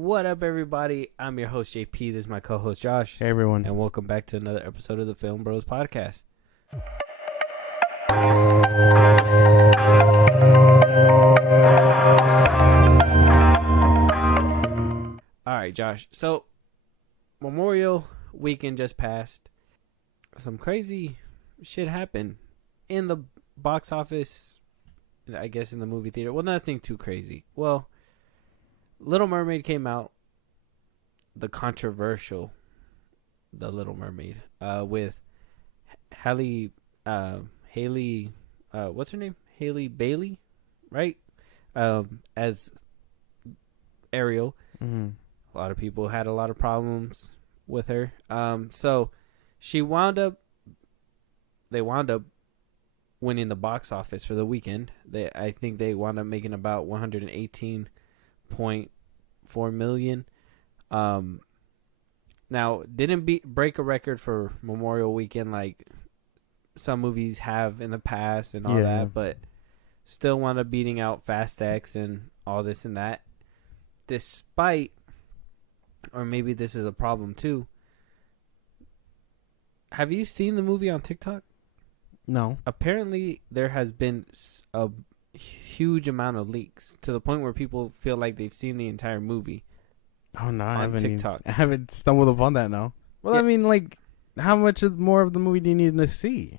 What up, everybody? I'm your host, JP. This is my co-host, Josh. Hey, everyone. And welcome back to another episode of the FilmBros podcast. All right, Josh. So, Memorial weekend just passed. Some crazy shit happened in the box office, I guess in the movie theater. Well, nothing too crazy. Well, Little Mermaid came out. The controversial The Little Mermaid with Haley what's her name? Haley Bailey, right? As Ariel. Mm-hmm. A lot of people had a lot of problems with her. So they wound up winning the box office for the weekend. I think they wound up making about 118.4 million. Now didn't break a record for Memorial Weekend like some movies have in the past and all that, but still wound up beating out Fast X and all this and that. Despite, or maybe this is a problem too. Have you seen the movie on TikTok? No. Apparently, there has been a huge amount of leaks to the point where people feel like they've seen the entire movie. Oh no, on TikTok. I haven't stumbled upon that. No. Well, yeah. I mean, like, how much more of the movie do you need to see?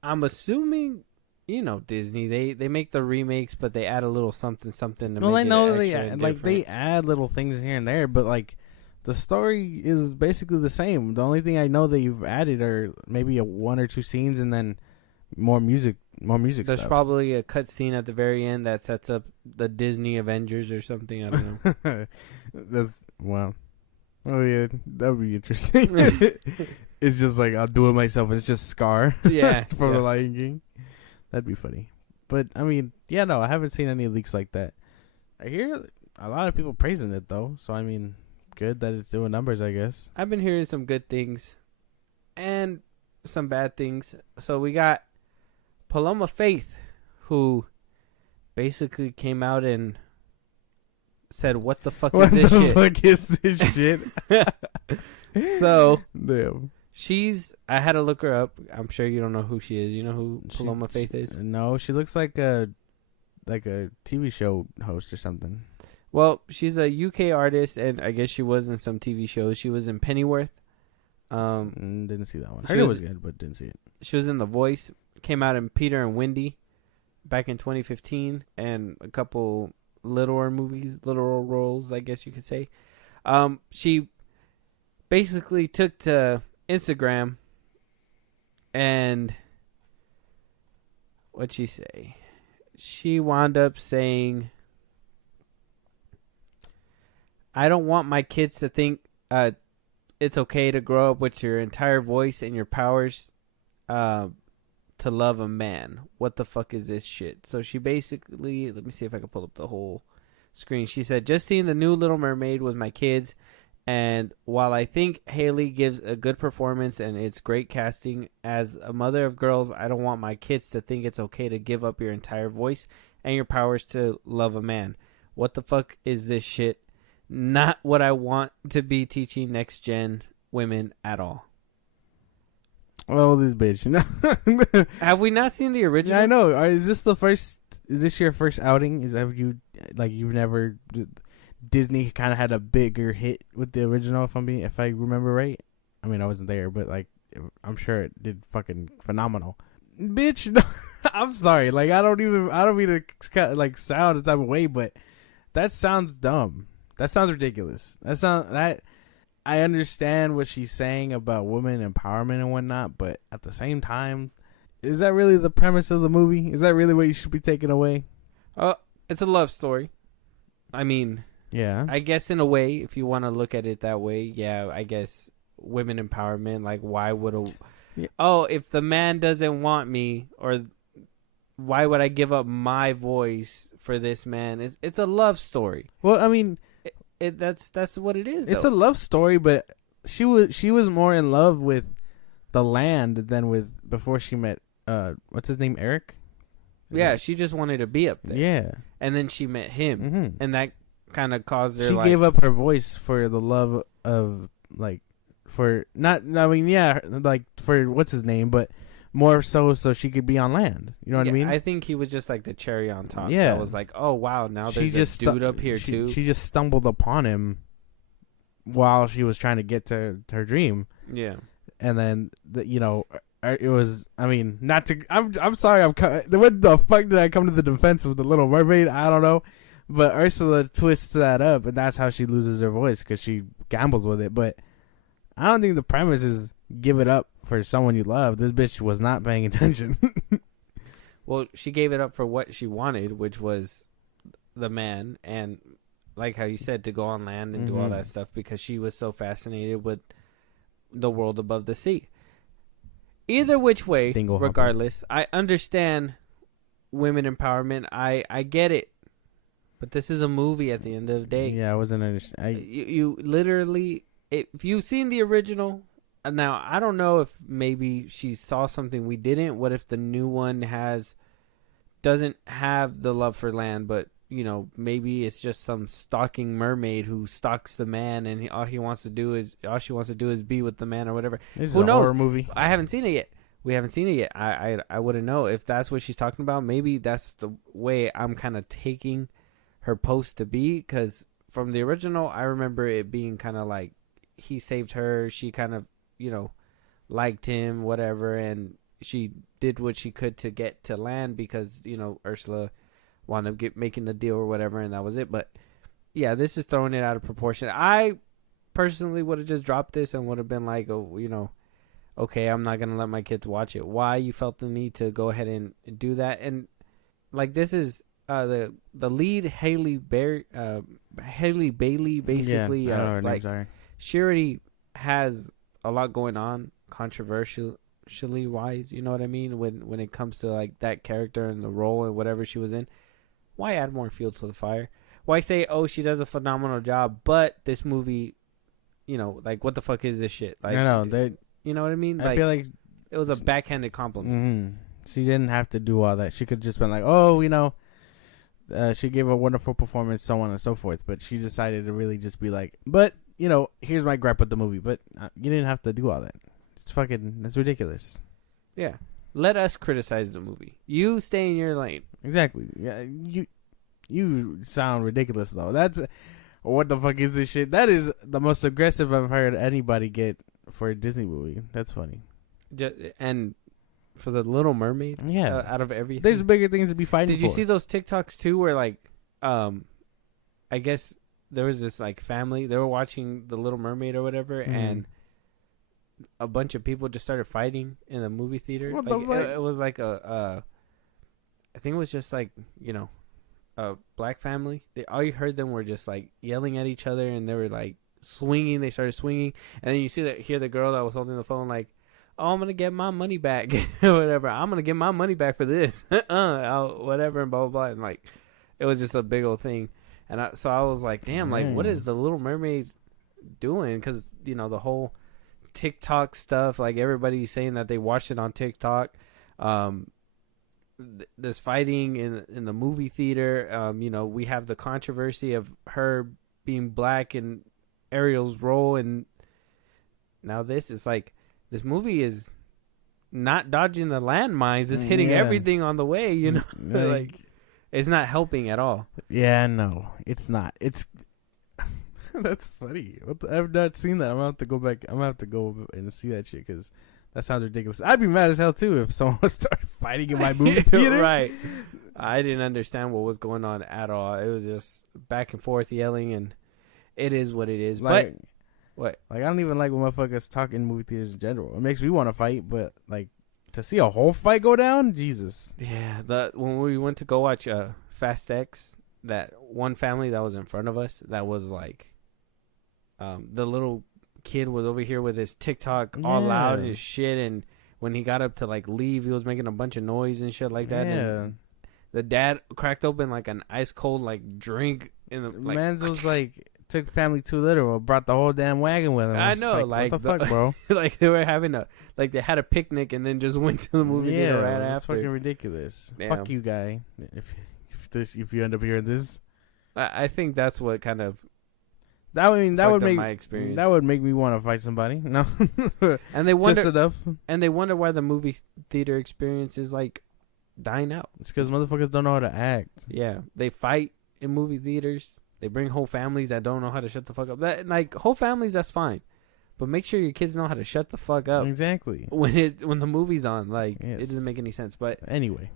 I'm assuming, Disney. They make the remakes, but they add a little something to make it. Well, I know they add little things here and there, but like the story is basically the same. The only thing I know that you've added are maybe one or two scenes and then more music. There's stuff. probably a cut scene at the very end that sets up the Disney Avengers or something. I don't know. That's wow. Oh yeah, that would be interesting. It's just like I'll do it myself. It's just Scar. Yeah, from the Lion King. That'd be funny. But I mean, yeah, no, I haven't seen any leaks like that. I hear a lot of people praising it though. So I mean, good that it's doing numbers, I guess. I've been hearing some good things and some bad things. So we got Paloma Faith, who basically came out and said, "What the fuck is this shit?" What the fuck is this shit? So, damn. I had to look her up. I'm sure you don't know who she is. You know who Paloma Faith is? No, she looks like a TV show host or something. Well, she's a UK artist, and I guess she was in some TV shows. She was in Pennyworth. Didn't see that one. I heard it was good, but didn't see it. She was in The Voice. Came out in Peter and Wendy back in 2015, and a couple littler roles, I guess you could say. She basically took to Instagram and what'd she say? She wound up saying, "I don't want my kids to think it's okay to grow up with your entire voice and your powers to love a man. What the fuck is this shit?" So she basically, let me see if I can pull up the whole screen. She said, "Just seeing the new Little Mermaid with my kids, and while I think Haley gives a good performance and it's great casting, as a mother of girls, I don't want my kids to think it's okay to give up your entire voice and your powers to love a man. What the fuck is this shit? Not what I want to be teaching next gen women at all." Well, this bitch, Have we not seen the original? Yeah, I know. Is this your first outing? Is that you've never Disney kind of had a bigger hit with the original? If I remember right. I mean, I wasn't there, but like, I'm sure it did fucking phenomenal. Bitch, no, I'm sorry. Like, I don't mean to like sound the type of way, but that sounds dumb. That sounds ridiculous. I understand what she's saying about women empowerment and whatnot, but at the same time, is that really the premise of the movie? Is that really what you should be taking away? It's a love story. I mean, yeah. I guess in a way, if you want to look at it that way, yeah, I guess women empowerment, like why would if the man doesn't want me, or why would I give up my voice for this man? It's a love story. Well, I mean, that's what it is. It's a love story, but she was more in love with the land than before she met what's his name, Eric? Yeah, she just wanted to be up there. Yeah. And then she met him, and that kind of caused her. She gave up her voice for the love of like, for not. I mean, yeah, like for what's his name, but more so she could be on land. You know what I mean? I think he was just like the cherry on top. Yeah, that was like, oh wow, now there's a dude up here too. She just stumbled upon him while she was trying to get to her dream. Yeah, and then it was. I mean, not to. I'm sorry. What the fuck did I come to the defense of the Little Mermaid? I don't know. But Ursula twists that up, and that's how she loses her voice because she gambles with it. But I don't think the premise is give it up for someone you love. This bitch was not paying attention. Well, she gave it up for what she wanted, which was the man, and like how you said, to go on land and do all that stuff because she was so fascinated with the world above the sea. Either which way, regardless, I understand women empowerment. I get it. But this is a movie at the end of the day. Yeah, I wasn't understanding. You literally, if you've seen the original, now I don't know if maybe she saw something we didn't. What if the new one doesn't have the love for land, but maybe it's just some stalking mermaid who stalks the man, and all she wants to do is be with the man or whatever. Who knows? Horror movie. I haven't seen it yet. We haven't seen it yet. I wouldn't know if that's what she's talking about. Maybe that's the way I'm kind of taking her post to be, because from the original I remember it being kind of like he saved her, she kind of liked him, whatever, and she did what she could to get to land because Ursula wound up making the deal or whatever, and that was it. But yeah, this is throwing it out of proportion. I personally would have just dropped this and would have been like, okay, I'm not gonna let my kids watch it. Why you felt the need to go ahead and do that? And like, this is the lead Haley Bailey, basically. Yeah, like she already has a lot going on controversially wise. You know what I mean? When it comes to like that character and the role and whatever she was in, why add more fuel to the fire? Why say, oh, she does a phenomenal job, but this movie, like, what the fuck is this shit? Like, I know you know what I mean? I feel like it was a backhanded compliment. Mm-hmm. She didn't have to do all that. She could just been like, oh, she gave a wonderful performance, so on and so forth. But she decided to really just be like, but, here's my gripe with the movie. But you didn't have to do all that. That's ridiculous. Yeah. Let us criticize the movie. You stay in your lane. Exactly. Yeah. You sound ridiculous, though. That's, what the fuck is this shit? That is the most aggressive I've heard anybody get for a Disney movie. That's funny. And for the Little Mermaid, out of everything, there's bigger things to be fighting for. Did you see those TikToks too, where like, I guess there was this like family, they were watching the Little Mermaid or whatever, and a bunch of people just started fighting in the movie theater. What like, the fuck? It was like I think it was just like a black family. All you heard them were just like yelling at each other, and they were like swinging. They started swinging, and then you hear the girl that was holding the phone like, oh, I'm gonna get my money back, whatever. I'm gonna get my money back for this, whatever, and blah blah blah. And like, it was just a big old thing. And so I was like, damn, like, what is the Little Mermaid doing? Because the whole TikTok stuff, like everybody's saying that they watched it on TikTok. This fighting in the movie theater. We have the controversy of her being black and Ariel's role, and now this is like, this movie is not dodging the landmines. It's hitting everything on the way, like, it's not helping at all. Yeah, no, it's not. It's that's funny. I've not seen that. I'm gonna have to go back. I'm gonna have to go and see that shit because that sounds ridiculous. I'd be mad as hell too if someone started fighting in my movie theater. Right. I didn't understand what was going on at all. It was just back and forth yelling, and it is what it is. Like, but what? Like, I don't even like when motherfuckers talk in movie theaters in general. It makes me want to fight, but like, to see a whole fight go down, Jesus. Yeah, when we went to go watch Fast X, that one family that was in front of us, that was like, the little kid was over here with his TikTok all loud and shit, and when he got up to like leave, he was making a bunch of noise and shit like that. And the dad cracked open like an ice cold like drink in the like, man's was like, took family too literal, brought the whole damn wagon with him. I know, like what the fuck, bro? Like they were having they had a picnic and then just went to the movie theater right it's after. Fucking ridiculous. Damn. Fuck you, guy. If you end up hearing this, I think that's what kind of That would fucked up make my experience. that would make me want to fight somebody. No, And they wonder, just enough. and they wonder why the movie theater experience is like dying out. It's because motherfuckers don't know how to act. Yeah, they fight in movie theaters. They bring whole families that don't know how to shut the fuck up. That like whole families, that's fine, but make sure your kids know how to shut the fuck up Exactly. when the movie's on. Like Yes. it doesn't make any sense. But Anyway,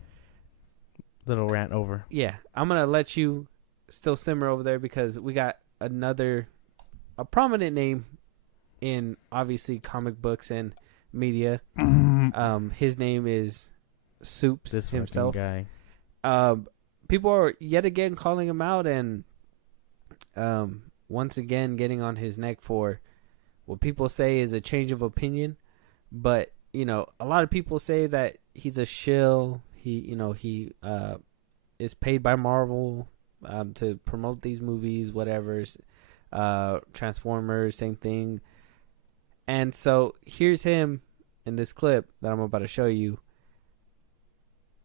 little rant over. yeah, I'm gonna let you still simmer over there because we got a prominent name in obviously comic books and media. His name is Soups This himself. fucking guy. People are yet again calling him out and once again getting on his neck for what people say is a change of opinion. But, you know, a lot of people say that he's a shill. He is paid by Marvel to promote these movies, whatever. Transformers, same thing. And so here's him in this clip that I'm about to show you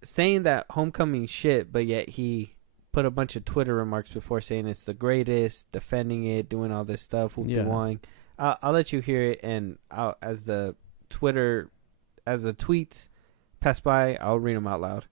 saying that Homecoming shit, but yet he put a bunch of Twitter remarks before saying it's the greatest, defending it, doing all this stuff, whoop-de-wang. I'll let you hear it, and as the tweets pass by, I'll read them out loud.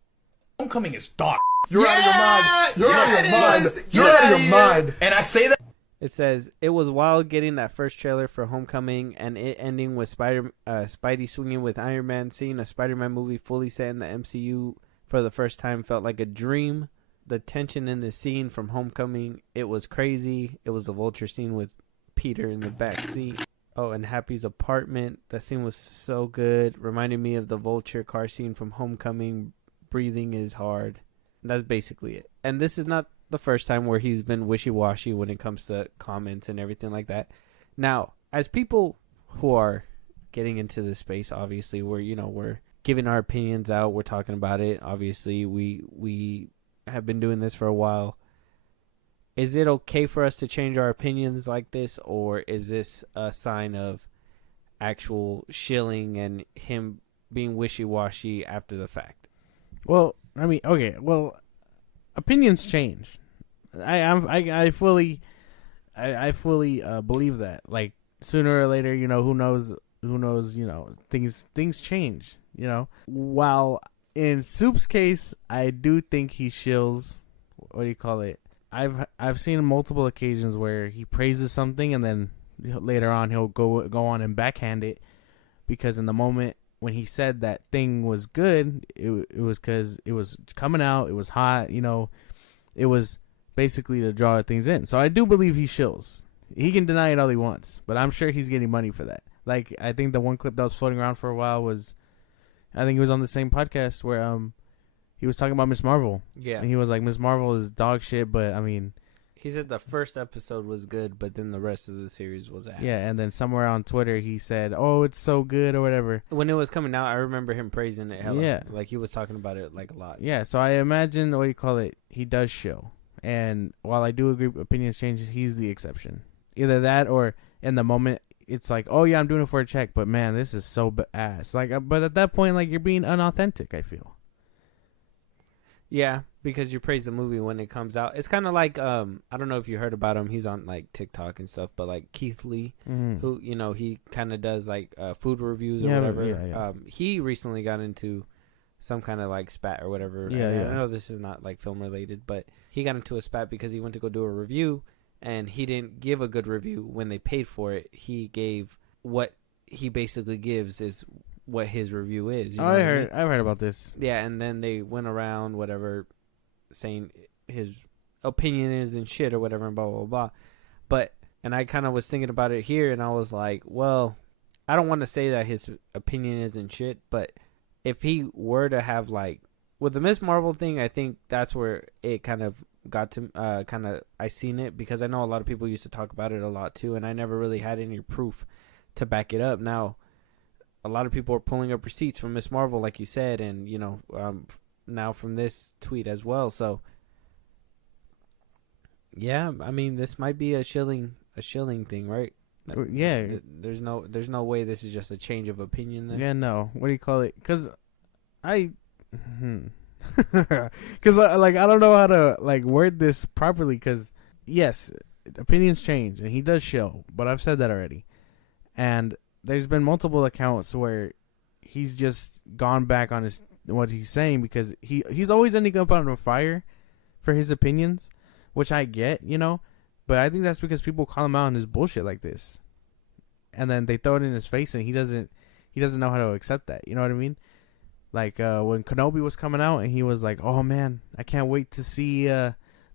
Homecoming is dog. You're out of your mind. You're out of your mind. You're out of your mind. And I say that. It says, it was wild getting that first trailer for Homecoming and it ending with Spidey swinging with Iron Man. Seeing a Spider-Man movie fully set in the MCU for the first time felt like a dream. The tension in the scene from Homecoming, it was crazy. It was the Vulture scene with Peter in the back seat. Oh, and Happy's apartment. That scene was so good. Reminded me of the Vulture car scene from Homecoming. Breathing is hard. That's basically it. And this is not the first time where he's been wishy-washy when it comes to comments and everything like that. Now, as people who are getting into this space, obviously, we're giving our opinions out. We're talking about it. Obviously, we have been doing this for a while. Is it okay for us to change our opinions like this, or is this a sign of actual shilling and him being wishy-washy after the fact? Well, I mean, okay. Well, opinions change. I fully believe that. Like sooner or later, who knows, things change. While in Soup's case, I do think he shills. What do you call it? I've seen multiple occasions where he praises something and then later on he'll go on and backhand it because in the moment when he said that thing was good, it was because it was coming out, it was hot, it was basically to draw things in. So I do believe he shills. He can deny it all he wants, but I'm sure he's getting money for that. Like, I think the one clip that was floating around for a while was, I think it was on the same podcast where he was talking about Miss Marvel. Yeah. And he was like, Miss Marvel is dog shit, but I mean... He said the first episode was good, but then the rest of the series was ass. Yeah, and then somewhere on Twitter he said, oh, it's so good or whatever. When it was coming out, I remember him praising it hella. Yeah. Like, he was talking about it, like, a lot. Yeah, so I imagine, he does show. And while I do agree opinions change, he's the exception. Either that or in the moment, it's like, oh, yeah, I'm doing it for a check, but man, this is so ass. Like, but at that point, like, you're being unauthentic, I feel. Yeah, because you praise the movie when it comes out. It's kind of like, I don't know if you heard about him. He's on, like, TikTok and stuff, but, like, Keith Lee, who, he kind of does, like, food reviews or whatever. Yeah. He recently got into some kind of, like, spat or whatever. Yeah. I know this is not, like, film-related, but he got into a spat because he went to go do a review, and he didn't give a good review when they paid for it. He gave what he basically gives is what his review is. I've heard about this. Yeah, and then they went around whatever, saying his opinion is and shit or whatever and blah blah blah. But and I kind of was thinking about it here, and I was like, well, I don't want to say that his opinion isn't shit, but if he were to have like with the Miss Marvel thing, I think that's where it kind of got to I seen it because I know a lot of people used to talk about it a lot too, and I never really had any proof to back it up. Now a lot of people are pulling up receipts from Miss Marvel, like you said, and now from this tweet as well. So yeah, I mean, this might be a shilling thing, right? Yeah. There's no way this is just a change of opinion then. Yeah, no. What do you call it? Because Because like I don't know how to like word this properly. Because yes, opinions change, and he does shill. But I've said that already, and there's been multiple accounts where he's just gone back on his what he's saying because he's always ending up on fire for his opinions, which I get, you know. But I think that's because people call him out on his bullshit like this, and then they throw it in his face, and he doesn't know how to accept that. You know what I mean? Like when Kenobi was coming out, and he was like, "Oh man, I can't wait to see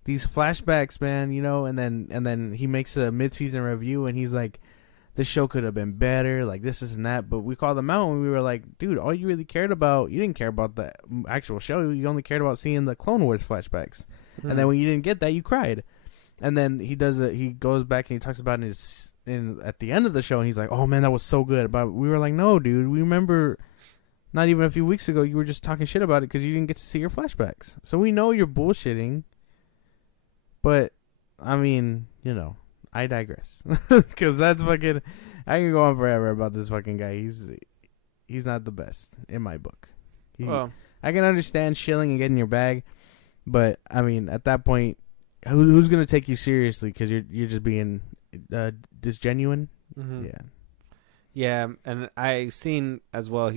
these flashbacks, man." You know, and then he makes a mid-season review, and he's like, "This show could have been better, like this and that." But we called him out, and we were like, "Dude, all you really cared about, you didn't care about the actual show. You only cared about seeing the Clone Wars flashbacks." Mm-hmm. And then when you didn't get that, you cried. And then he goes back and he talks about it at the end of the show, and he's like, "Oh man, that was so good." But we were like, "No, dude, we remember not even a few weeks ago you were just talking shit about it because you didn't get to see your flashbacks. So we know you're bullshitting." But I mean, you know, I digress because that's fucking. I can go on forever about this fucking guy. He's not the best in my book. I can understand shilling and getting your bag, but I mean, at that point, who's gonna take you seriously? Because you're just being disgenuine. Mm-hmm. Yeah, and I seen as well.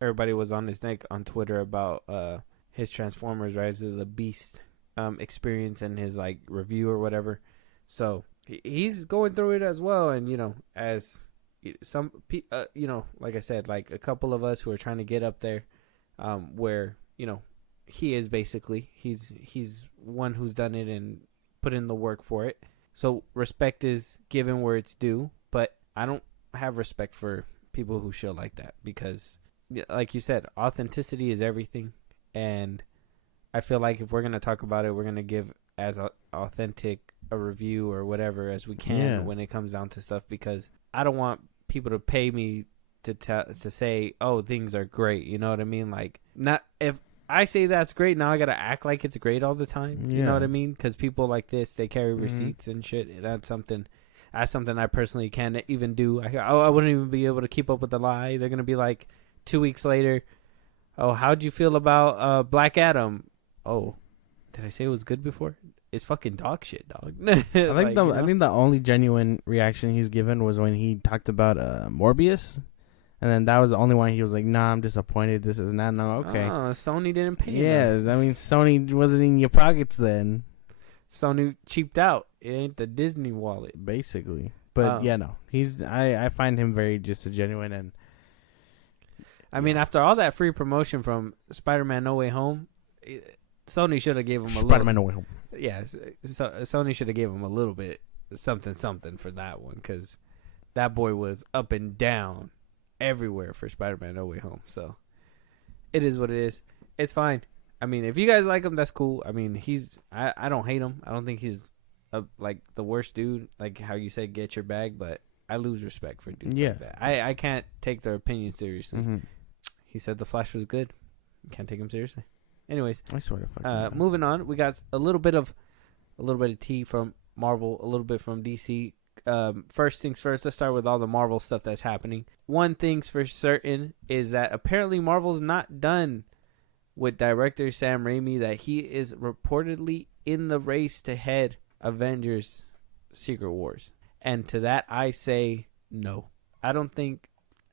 Everybody was on his neck on Twitter about his Transformers Rise of the Beast experience and his like review or whatever. So he's going through it as well, and you know, as some you know, like I said, like a couple of us who are trying to get up there, where you know. He is basically he's one who's done it and put in the work for it. So respect is given where it's due, but I don't have respect for people who show like that because, like you said, authenticity is everything. And I feel like if we're gonna talk about it, we're gonna give as authentic a review or whatever as we can when it comes down to stuff because I don't want people to pay me to say, oh, things are great. You know what I mean? Like not if. I say that's great. Now I gotta act like it's great all the time. You know what I mean? Because people like this, they carry receipts and shit. That's something I personally can't even do. I wouldn't even be able to keep up with the lie. They're gonna be like 2 weeks later. Oh, how'd you feel about Black Adam? Oh, did I say it was good before? It's fucking dog shit, dog. I think the only genuine reaction he's given was when he talked about Morbius. And then that was the only one he was like, "Nah, I'm disappointed. This is not okay." Oh, Sony didn't pay. Yeah, I mean, Sony wasn't in your pockets then. Sony cheaped out. It ain't the Disney wallet, basically. But no, I find him very just a genuine and. I mean, after all that free promotion from Spider-Man: No Way Home, Sony should have gave him a Spider-Man: No Way Home. Yeah, so Sony should have gave him a little bit something for that one because that boy was up and down. Everywhere for Spider-Man No Way Home. So it is what it is. It's fine. I mean, if you guys like him, that's cool. I mean, I don't hate him. I don't think he's like the worst dude, like how you said get your bag, but I lose respect for dudes like that. I can't take their opinion seriously. Mm-hmm. He said the Flash was good. You can't take him seriously. Anyways, I sort of moving on. We got a little bit of tea from Marvel, a little bit from DC. First things first, let's start with all the Marvel stuff that's happening. One thing's for certain is that apparently Marvel's not done with director Sam Raimi, that he is reportedly in the race to head Avengers Secret Wars. And to that I say no. I don't think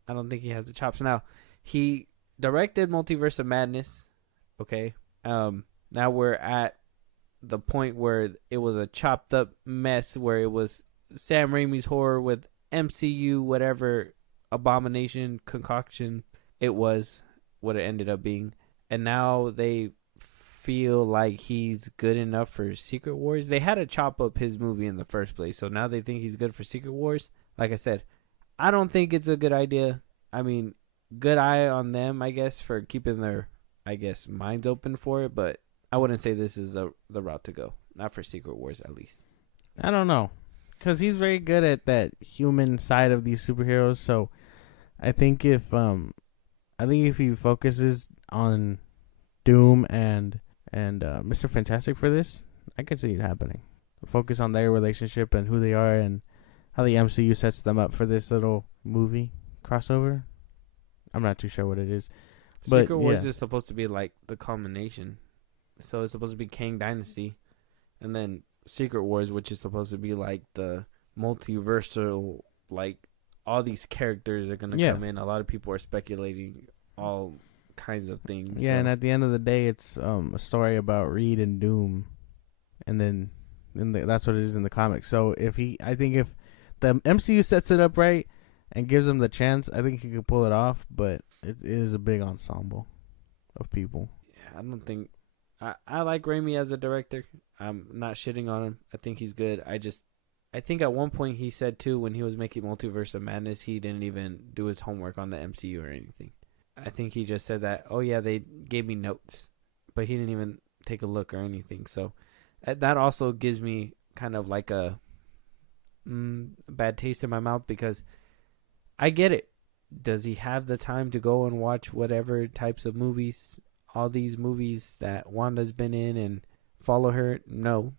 he has the chops. Now, he directed Multiverse of Madness. Okay. Now we're at the point where it was a chopped up mess where it was Sam Raimi's horror with MCU, whatever abomination concoction it was, what it ended up being. And now they feel like he's good enough for Secret Wars. They had to chop up his movie in the first place, so now they think he's good for Secret Wars. Like I said, I don't think it's a good idea. I mean, good eye on them, I guess, for keeping their, I guess, minds open for it, but I wouldn't say this is the route to go. Not for Secret Wars, at least. I don't know. Because he's very good at that human side of these superheroes. So I think if he focuses on Doom and Mr. Fantastic for this, I could see it happening. Focus on their relationship and who they are and how the MCU sets them up for this little movie crossover. I'm not too sure what it is. But, Secret Wars yeah. is supposed to be like the culmination. So it's supposed to be Kang Dynasty, and then Secret Wars, which is supposed to be like the multiversal, like all these characters are gonna come in. A lot of people are speculating all kinds of things. Yeah, and at the end of the day, it's a story about Reed and Doom, and then that's what it is in the comics. So I think if the MCU sets it up right and gives him the chance, I think he could pull it off. But it is a big ensemble of people. Yeah, I don't think I like Raimi as a director. I'm not shitting on him. I think he's good. I think at one point he said too, when he was making Multiverse of Madness, he didn't even do his homework on the MCU or anything. I think he just said that, oh yeah, they gave me notes, but he didn't even take a look or anything. So that also gives me kind of like a bad taste in my mouth, because I get it. Does he have the time to go and watch whatever types of movies, all these movies that Wanda's been in, and follow her? No,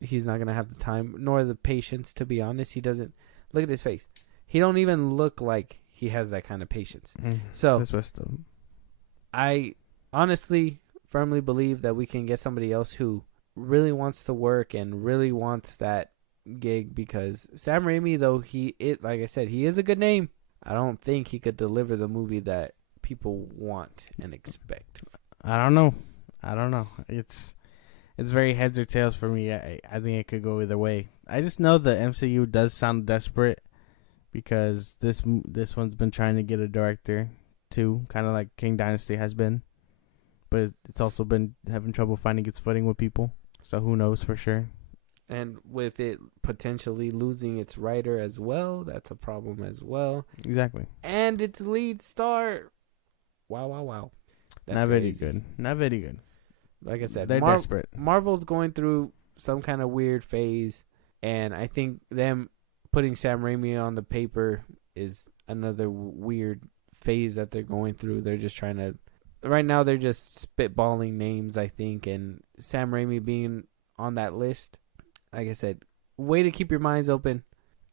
he's not going to have the time nor the patience, to be honest. He doesn't. Look at his face. He don't even look like he has that kind of patience. So I honestly firmly believe that we can get somebody else who really wants to work and really wants that gig, because Sam Raimi, though like I said, he is a good name. I don't think he could deliver the movie that people want and expect. I don't know. It's very heads or tails for me. I think it could go either way. I just know the MCU does sound desperate, because this one's been trying to get a director too, kind of like King Dynasty has been, but it's also been having trouble finding its footing with people. So who knows for sure? And with it potentially losing its writer as well, that's a problem as well. Exactly. And its lead star. Wow. That's Not very crazy. good. Not very good. Like I said, they're desperate. Marvel's going through some kind of weird phase, and I think them putting Sam Raimi on the paper is another weird phase that they're going through. They're just trying to... Right now, they're just spitballing names, I think, and Sam Raimi being on that list, like I said, way to keep your minds open.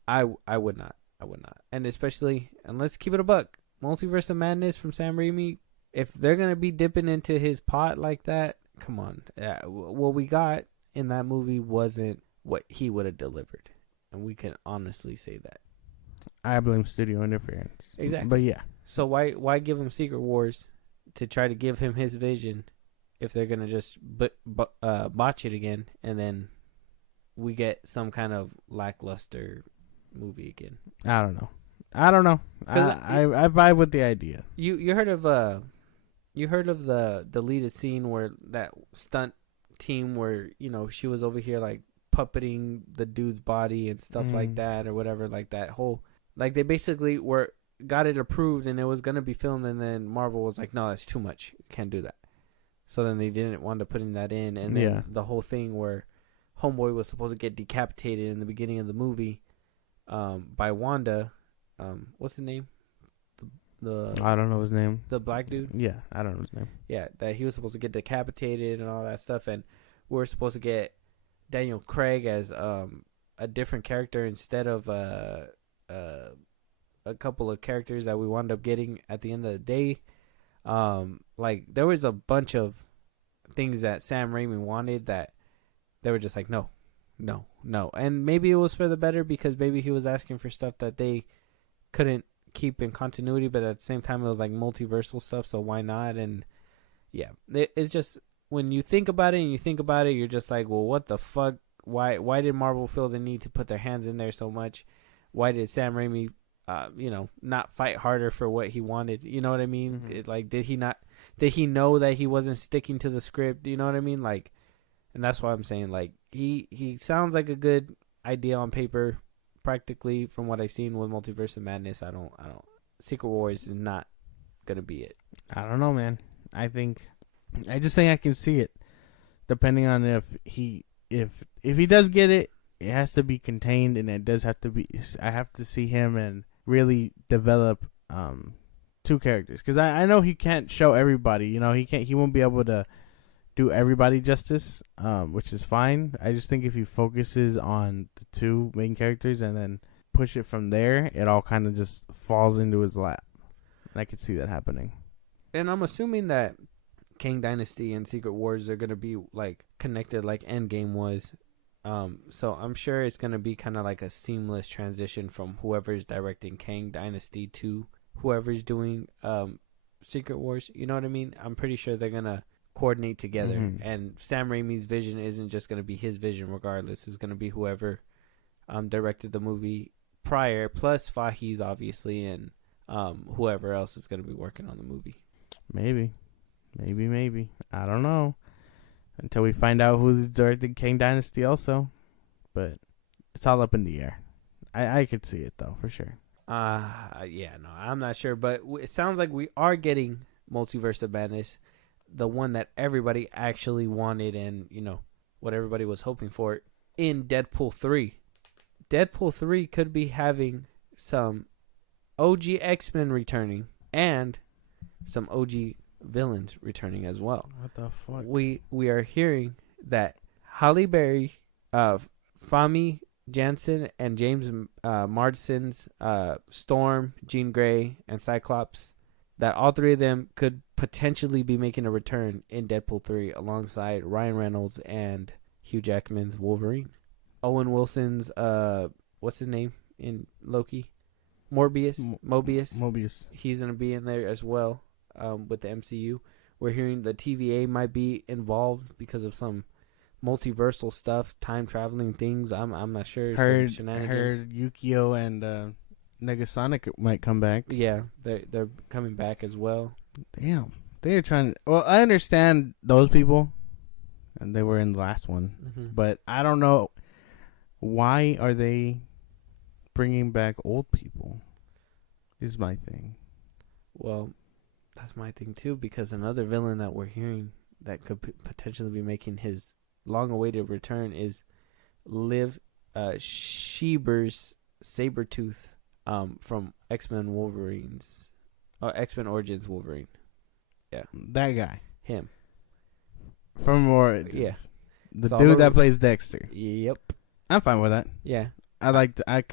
I would not. And especially, and let's keep it a buck, Multiverse of Madness from Sam Raimi, if they're going to be dipping into his pot like that, come on. What we got in that movie wasn't what he would have delivered. And we can honestly say that. I blame studio interference. Exactly. But yeah. So why give him Secret Wars to try to give him his vision if they're going to just botch it again, and then we get some kind of lackluster movie again? I don't know. I I vibe with the idea. You heard of the deleted scene where that stunt team where, you know, she was over here like puppeting the dude's body and stuff like that, or whatever, like that whole, like they basically got it approved and it was gonna be filmed, and then Marvel was like, no, that's too much, can't do that. So then they didn't want to put that in, and then the whole thing where Homeboy was supposed to get decapitated in the beginning of the movie by Wanda. What's his name? I don't know his name. The black dude? Yeah, I don't know his name. Yeah, that he was supposed to get decapitated and all that stuff, and we were supposed to get Daniel Craig as a different character instead of a couple of characters that we wound up getting at the end of the day. Like there was a bunch of things that Sam Raimi wanted that they were just like, no. And maybe it was for the better, because maybe he was asking for stuff that they couldn't keep in continuity, but at the same time it was like multiversal stuff, so why not? And yeah, it's just, when you think about it you're just like, well, what the fuck? Why did Marvel feel the need to put their hands in there so much? Why did Sam Raimi not fight harder for what he wanted? You know what I mean? Did he know that he wasn't sticking to the script? You know what I mean? Like, and that's why I'm saying, like, he sounds like a good idea on paper. Practically, from what I've seen with Multiverse of Madness, I don't. Secret Wars is not gonna be it. I don't know, man. I just think I can see it. Depending on if he does get it, it has to be contained, and it does have to be. I have to see him and really develop two characters, because I know he can't show everybody. You know, he won't be able to do everybody justice, which is fine. I just think if he focuses on the two main characters and then push it from there, it all kind of just falls into his lap. And I could see that happening. And I'm assuming that Kang Dynasty and Secret Wars are gonna be like connected, like Endgame was. So I'm sure it's gonna be kind of like a seamless transition from whoever's directing Kang Dynasty to whoever's doing Secret Wars. You know what I mean? I'm pretty sure they're gonna coordinate together. Mhm. And Sam Raimi's vision isn't just gonna be his vision, regardless. It's gonna be whoever directed the movie prior, plus Fahi's obviously, and whoever else is gonna be working on the movie. Maybe. I don't know. Until we find out who's directing Kang Dynasty also. But it's all up in the air. I could see it, though, for sure. Yeah, no, I'm not sure. But it sounds like we are getting Multiverse of Madness, the one that everybody actually wanted and, you know, what everybody was hoping for in Deadpool 3. Deadpool 3 could be having some OG X-Men returning and some OG villains returning as well. What the fuck? We are hearing that Halle Berry, Fami Jansen, and James Marsden's Storm, Jean Grey, and Cyclops, that all three of them could potentially be making a return in Deadpool 3 alongside Ryan Reynolds and Hugh Jackman's Wolverine. Owen Wilson's, what's his name in Loki? Mobius. He's going to be in there as well with the MCU. We're hearing the TVA might be involved because of some multiversal stuff, time traveling things. I'm not sure. Heard Shenanigans. Yukio and Negasonic might come back. Yeah, they're coming back as well. Damn. They're trying. Well, I understand those people, and they were in the last one. Mm-hmm. But I don't know, why are they bringing back old people? Is my thing. Well, that's my thing too, because another villain that we're hearing that could potentially be making his long-awaited return is Liv Schreiber's Sabretooth from X-Men Origins Wolverine. Yeah, That guy him. from Origins. Yes, The It's all dude over- that plays Dexter. Yep. I'm fine with that. Yeah,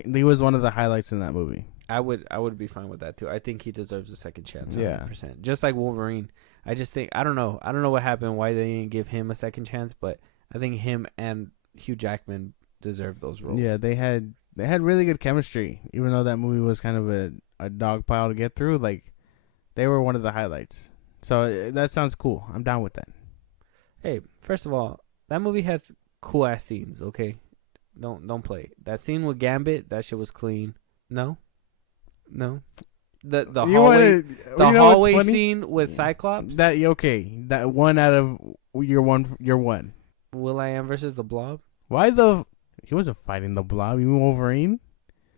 He was one of the highlights in that movie. I would be fine with that too. I think he deserves a second chance. Yeah. 100%. Just like Wolverine. I just think I don't know what happened, why they didn't give him a second chance, but I think him and Hugh Jackman deserve those roles. Yeah, they had really good chemistry, even though that movie was kind of a dog pile to get through. Like, they were one of the highlights. So that sounds cool. I'm down with that. Hey, first of all, that movie has cool ass scenes. Okay, don't play that scene with Gambit. That shit was clean. No. The hallway scene with Cyclops. That one out of your one. Will.i.am versus the Blob. Why he wasn't fighting the Blob? You mean Wolverine?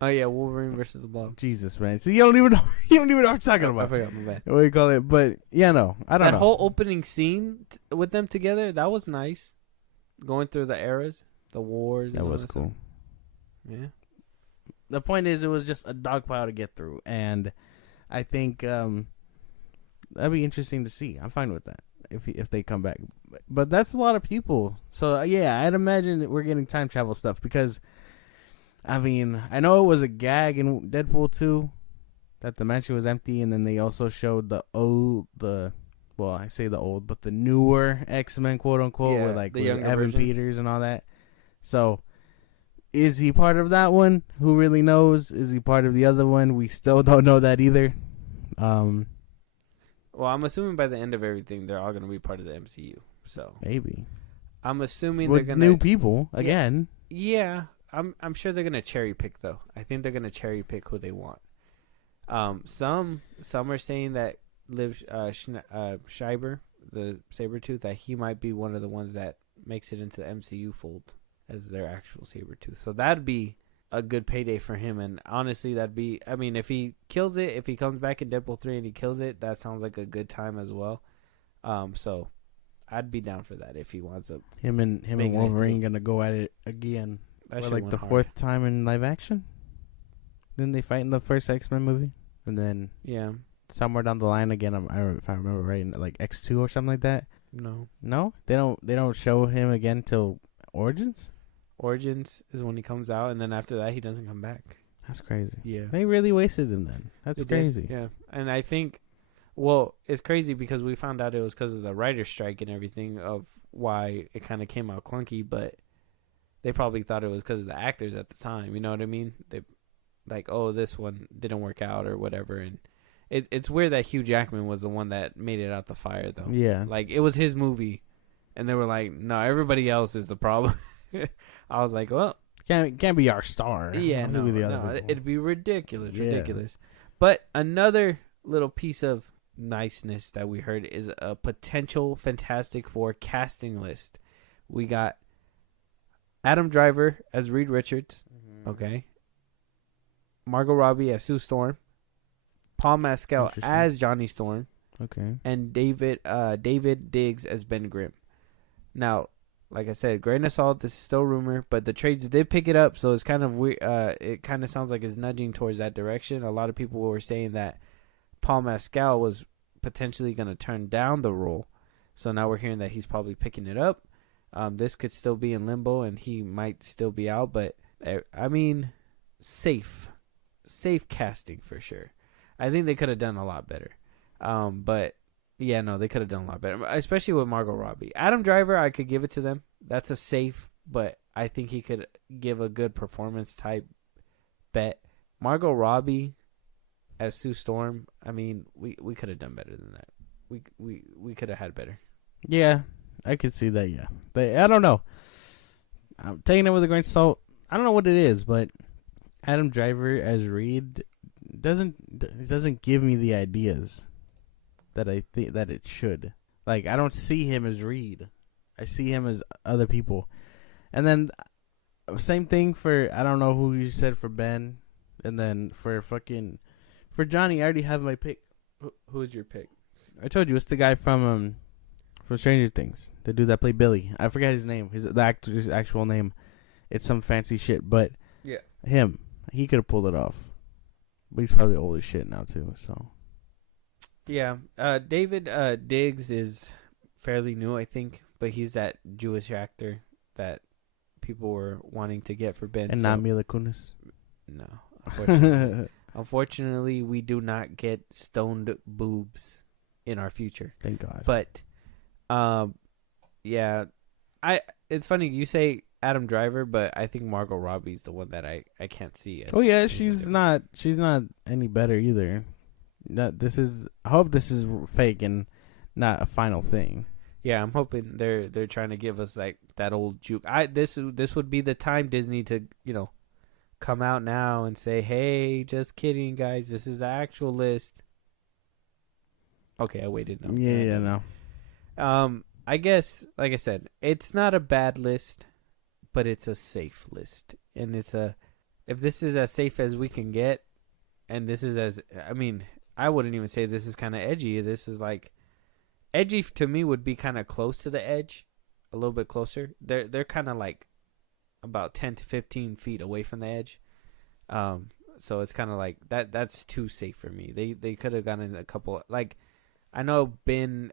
Oh yeah, Wolverine versus the Blob. Jesus, man. So you don't even know what I'm talking I about. forgot, my bad. What do you call it? But yeah, no, I don't know. That whole opening scene with them together, that was nice. Going through the eras, the wars. That and all was stuff. cool. Yeah. The point is, it was just a dog pile to get through, and I think that'd be interesting to see. I'm fine with that if they come back, but that's a lot of people. So yeah, I'd imagine that we're getting time travel stuff because, I mean, I know it was a gag in Deadpool 2 that the mansion was empty, and then they also showed the newer X-Men, quote unquote, Yeah, with like the with younger Evan versions. Peters and all that. So, is he part of that one? Who really knows? Is he part of the other one? We still don't know that either. Well, I'm assuming by the end of everything, they're all going to be part of the MCU. So Maybe I'm assuming with they're going to new people again. Yeah, I'm sure they're going to cherry pick though. I think they're going to cherry pick who they want. Some are saying that Liv Schreiber, the Sabretooth, that he might be one of the ones that makes it into the MCU fold as their actual Sabretooth. So that'd be a good payday for him. And honestly, if he kills it, if he comes back in Deadpool 3 and he kills it, that sounds like a good time as well. So I'd be down for that if he wants to. Him and Making it Wolverine through. gonna go at it again. That Or shit like went the hard. fourth time in live action. Didn't they fight in the first X-Men movie? And then Yeah. somewhere down the line again, if I remember right, like X2 or something like that. No. No, they don't show him again till Origins. Origins is when he comes out, and then after that, he doesn't come back. That's crazy. Yeah. They really wasted him then. That's They did, crazy. Yeah. And I think Well, it's crazy because we found out it was because of the writer's strike and everything of why it kind of came out clunky, but they probably thought it was because of the actors at the time. You know what I mean? They like, oh, this one didn't work out or whatever. And it's weird that Hugh Jackman was the one that made it out the fire, though. Yeah. Like, it was his movie, and they were like, no, everybody else is the problem. I was like, well, Can't be our star. yeah, It has to be the other people. it'd be ridiculous, Yeah. ridiculous. But another little piece of niceness that we heard is a potential Fantastic Four casting list. We got Adam Driver as Reed Richards, okay. Margot Robbie as Sue Storm, Paul Mescal Interesting. as Johnny Storm, Okay. and David Diggs as Ben Grimm. Now, like I said, grain of salt, this is still rumor, but the trades did pick it up, so it's kind of weird. It kind of sounds like it's nudging towards that direction. A lot of people were saying that Paul Mescal was potentially going to turn down the role, so now we're hearing that he's probably picking it up. This could still be in limbo, and he might still be out, but I mean, safe casting for sure. I think they could have done a lot better, but. Yeah, no, they could have done a lot better, especially with Margot Robbie. Adam Driver, I could give it to them. That's a safe, but I think he could give a good performance type bet. Margot Robbie as Sue Storm, I mean, we could have done better than that. We could have had better. Yeah, I could see that. Yeah, but I don't know. I'm taking it with a grain of salt. I don't know what it is, but Adam Driver as Reed doesn't give me the ideas that I think that it should. Like, I don't see him as Reed. I see him as other people. And then same thing for, I don't know who you said for Ben, and then for Johnny, I already have my pick. Who's your pick? I told you it's the guy from Stranger Things, the dude that played Billy. I forget his name. The actor's actual name. It's some fancy shit, but Yeah. him, he could have pulled it off. But he's probably old as shit now too. So Yeah, David Diggs is fairly new, I think, but he's that Jewish actor that people were wanting to get for Ben. and not Mila Kunis. No, unfortunately. Unfortunately, we do not get stoned boobs in our future. Thank God. But, yeah, it's funny you say Adam Driver, but I think Margot Robbie's the one that I can't see. Oh yeah, she's not any better either. I hope this is fake and not a final thing. Yeah, I'm hoping they're trying to give us like that old juke. This would be the time Disney to come out now and say, hey, just kidding, guys. This is the actual list. Okay, I waited. No. Yeah, no. I guess, like I said, it's not a bad list, but it's a safe list, and if this is as safe as we can get, and this is I wouldn't even say this is kind of edgy. This is like edgy to me would be kind of close to the edge, a little bit closer. They're kind of like about 10 to 15 feet away from the edge. So it's kind of like that's too safe for me. They could have gotten a couple, like I know Ben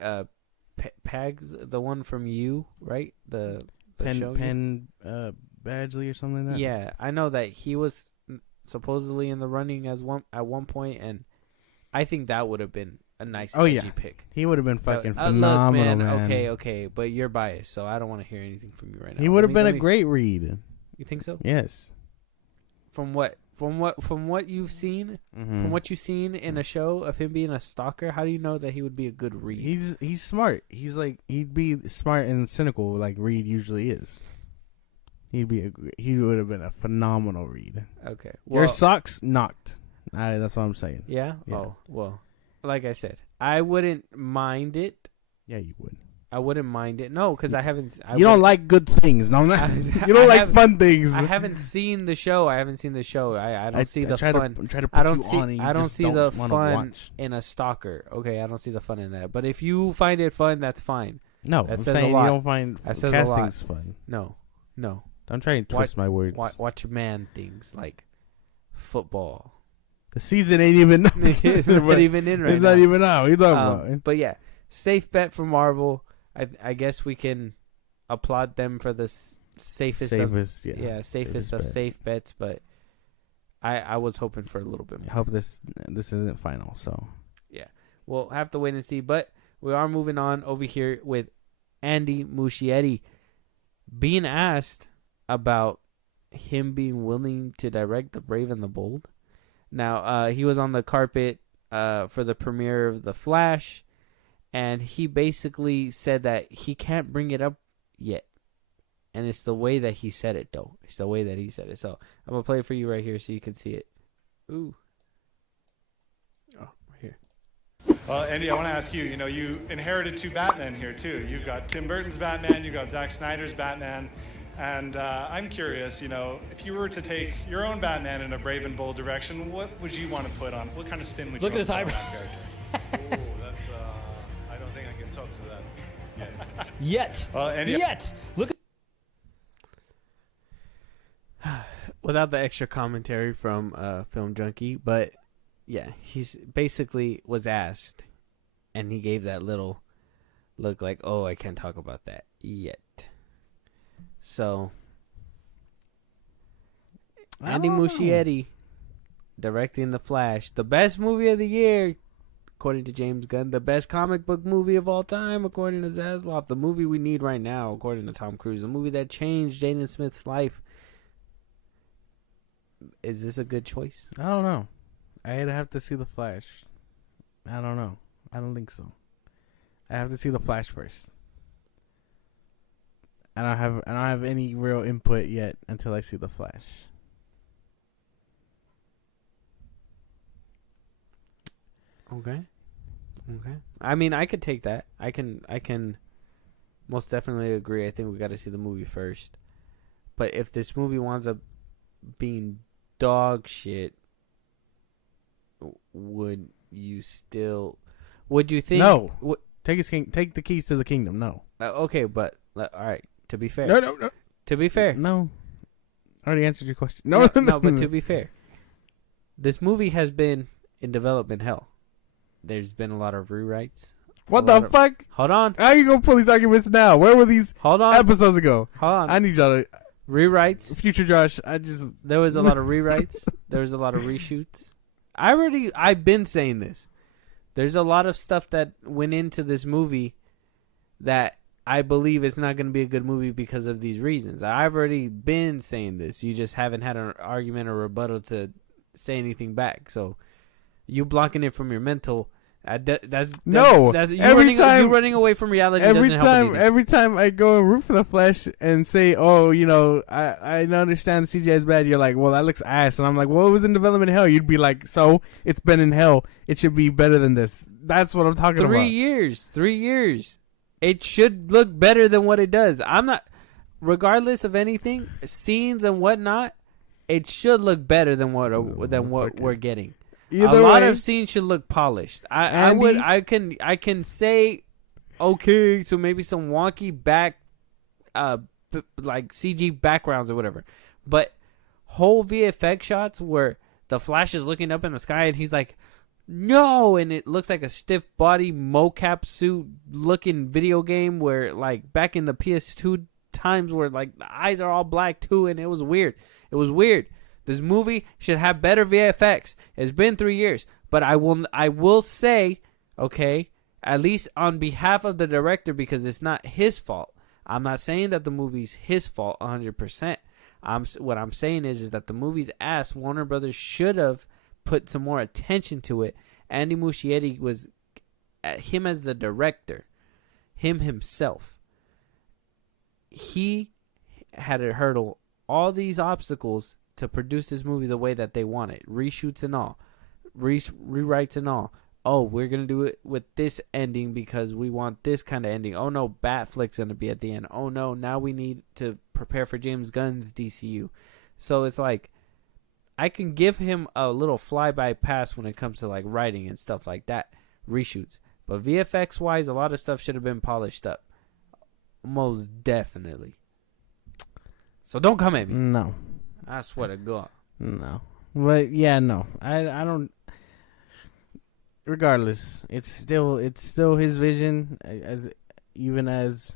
Pags, the one from You, right? The show Penn Badgley or something like that. Yeah, I know that he was supposedly in the running at one point, and I think that would have been a nice edgy pick. He would have been fucking phenomenal, look, man. Okay, but you're biased, so I don't want to hear anything from you right now. He would have been a great Reed. You think so? Yes. From what you've seen, Mm-hmm. from what you've seen in a show of him being a stalker, how do you know that he would be a good Reed? He's smart. He'd be smart and cynical like Reed usually is. He would have been a phenomenal Reed. Okay. Your socks knocked. That's what I'm saying. Yeah? Yeah. Oh, well, like I said, I wouldn't mind it. Yeah, you would. I wouldn't mind it. No, because I haven't. You don't like good things. No, you don't like fun things. I haven't seen the show. I don't see the fun. Try to put I don't you see. on and you I don't just see the wanna fun watch. in a stalker. Okay, I don't see the fun in that. But if you find it fun, that's fine. No, That I'm says a saying you lot. don't find That says a lot. castings fun. No. Don't try and twist my words. Watch man things like football. The season ain't even. It's not even in right It's now. not even out. What are you talking about? But yeah, safe bet for Marvel. I guess we can applaud them for the safest of bet. safe bets. But I was hoping for a little bit more. I hope this isn't final. So we'll have to wait and see. But we are moving on over here with Andy Muschietti being asked about him being willing to direct The Brave and the Bold. Now, he was on the carpet for the premiere of The Flash, and he basically said that he can't bring it up yet. And it's the way that he said it, though. It's the way that he said it. So I'm going to play it for you right here so you can see it. Ooh. Oh, right here. Well, Andy, I want to ask you, you inherited 2 Batman here, too. You've got Tim Burton's Batman, you've got Zack Snyder's Batman. And I'm curious, if you were to take your own Batman in a brave and bold direction, what would you want to put on? What kind of spin would you Look at want his to put on that character? Oh, that's, I don't think I can talk to that yet. Yet. Andy, Yet. Look at Without the extra commentary from Film Junkie, but yeah, he's basically was asked, and he gave that little look like, oh, I can't talk about that yet. So, Andy Muschietti directing The Flash, the best movie of the year, according to James Gunn, the best comic book movie of all time, according to Zaslav, the movie we need right now, according to Tom Cruise, the movie that changed Jaden Smith's life. Is this a good choice? I don't know. I'd have to see The Flash. I don't know. I don't think so. I have to see The Flash first. I don't have any real input yet until I see The Flash. Okay. I mean, I could take that. I can most definitely agree. I think we got to see the movie first. But if this movie winds up being dog shit, would you think? No. Take the keys to the kingdom. No. Okay, but all right. To be fair. No. To be fair. No. I already answered your question. No, but to be fair, this movie has been in development hell. There's been a lot of rewrites. What the fuck? Hold on. How are you gonna pull these arguments now? Where were these Hold on. episodes ago? Hold on. I need y'all to Rewrites. future Josh. There was a lot of rewrites. There was a lot of reshoots. I've been saying this. There's a lot of stuff that went into this movie that I believe it's not going to be a good movie because of these reasons. I've already been saying this. You just haven't had an argument or rebuttal to say anything back. So you blocking it from your mental. That's you running away from reality. Every time I go and root for the Flash and say, oh, I understand the CGI is bad, you're like, well, that looks ass, and I'm like, well, it was in development hell. You'd be like, so it's been in hell. It should be better than this. That's what I'm talking about. 3 years. 3 years. It should look better than what it does. I'm not, regardless of anything, scenes and whatnot, it should look better than what we're getting. A lot of scenes should look polished. I can say, okay, so maybe some wonky like CG backgrounds or whatever, but whole VFX shots where the Flash is looking up in the sky and he's like, no, and it looks like a stiff body mocap suit looking video game where like back in the PS2 times where like the eyes are all black too, and it was weird. This movie should have better VFX. It's been 3 years, but I will say, okay, at least on behalf of the director, because it's not his fault. I'm not saying that the movie's his fault 100%. What I'm saying is that the movie's ass. Warner Brothers should have put some more attention to it. Andy Muschietti was him as the director, him himself. He had to hurdle all these obstacles to produce this movie the way that they want it. Reshoots and all. Rewrites and all. Oh, we're going to do it with this ending because we want this kind of ending. Oh, no, Batflick's going to be at the end. Oh, no, now we need to prepare for James Gunn's DCU. So it's like, I can give him a little flyby pass when it comes to like writing and stuff like that. Reshoots. But VFX-wise, a lot of stuff should have been polished up. Most definitely. So don't come at me. No. I swear to God. No. But yeah, no. I don't. Regardless, it's still his vision, even as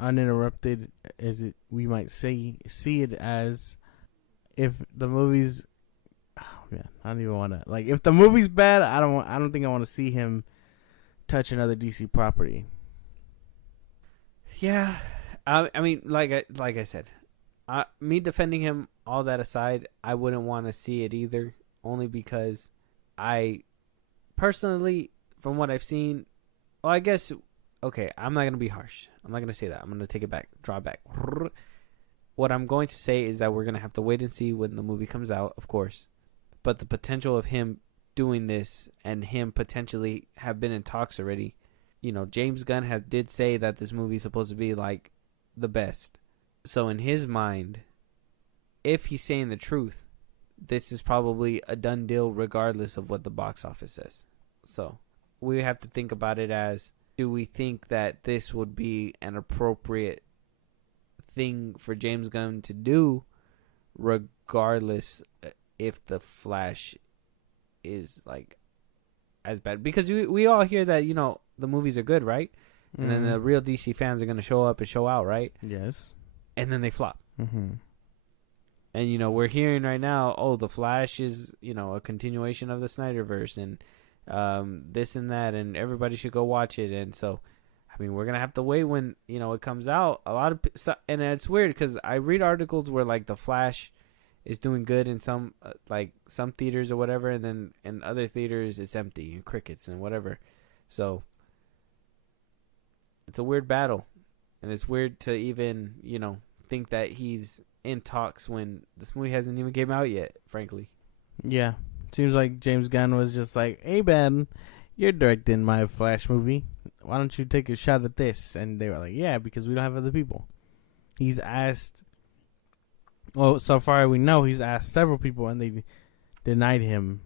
uninterrupted as we might see it as. If the movie's, oh man, I don't even want to, like, if the movie's bad, I don't think I want to see him touch another DC property. Yeah, I mean, like I said, me defending him, all that aside, I wouldn't want to see it either. Only because I personally, from what I've seen, well, I guess, okay, I'm not gonna be harsh. I'm not gonna say that. I'm gonna take it back, draw back. What I'm going to say is that we're gonna have to wait and see when the movie comes out, of course. But the potential of him doing this and him potentially have been in talks already. You know, James Gunn did say that this movie is supposed to be like the best. So in his mind, if he's saying the truth, this is probably a done deal regardless of what the box office says. So we have to think about it as, do we think that this would be an appropriate thing for James Gunn to do regardless if the Flash is like as bad? Because we all hear that, you know, the movies are good, right? And then the real DC fans are going to show up and show out, right? Yes. And then they flop. Mm-hmm. And, you know, we're hearing right now, oh, The Flash is, you know, a continuation of the Snyderverse and this and that, and everybody should go watch it. And so, I mean, we're going to have to wait when, you know, it comes out. And it's weird because I read articles where, like, The Flash is doing good in some theaters or whatever, and then in other theaters it's empty and crickets and whatever. So it's a weird battle, and it's weird to even, you know, think that he's in talks when this movie hasn't even came out yet, frankly. Yeah. Seems like James Gunn was just like, hey, Ben, you're directing my Flash movie. Why don't you take a shot at this? And they were like, yeah, because we don't have other people. He's asked, well, so far we know he's asked several people, and they denied him.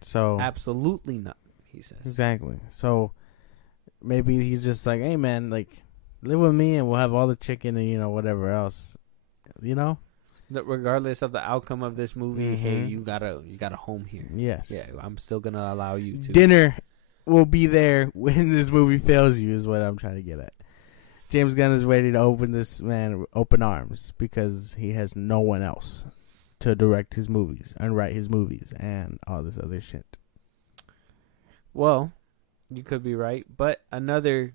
So Absolutely not, he says. Exactly. So maybe he's just like, hey, man, like, live with me and we'll have all the chicken and, you know, whatever else. You know? That regardless of the outcome of this movie, hey, you got a home here. Yes. Yeah, I'm still going to allow you to. Dinner will be there when this movie fails you is what I'm trying to get at. James Gunn is ready to open this man open arms because he has no one else to direct his movies and write his movies and all this other shit. Well, you could be right, but another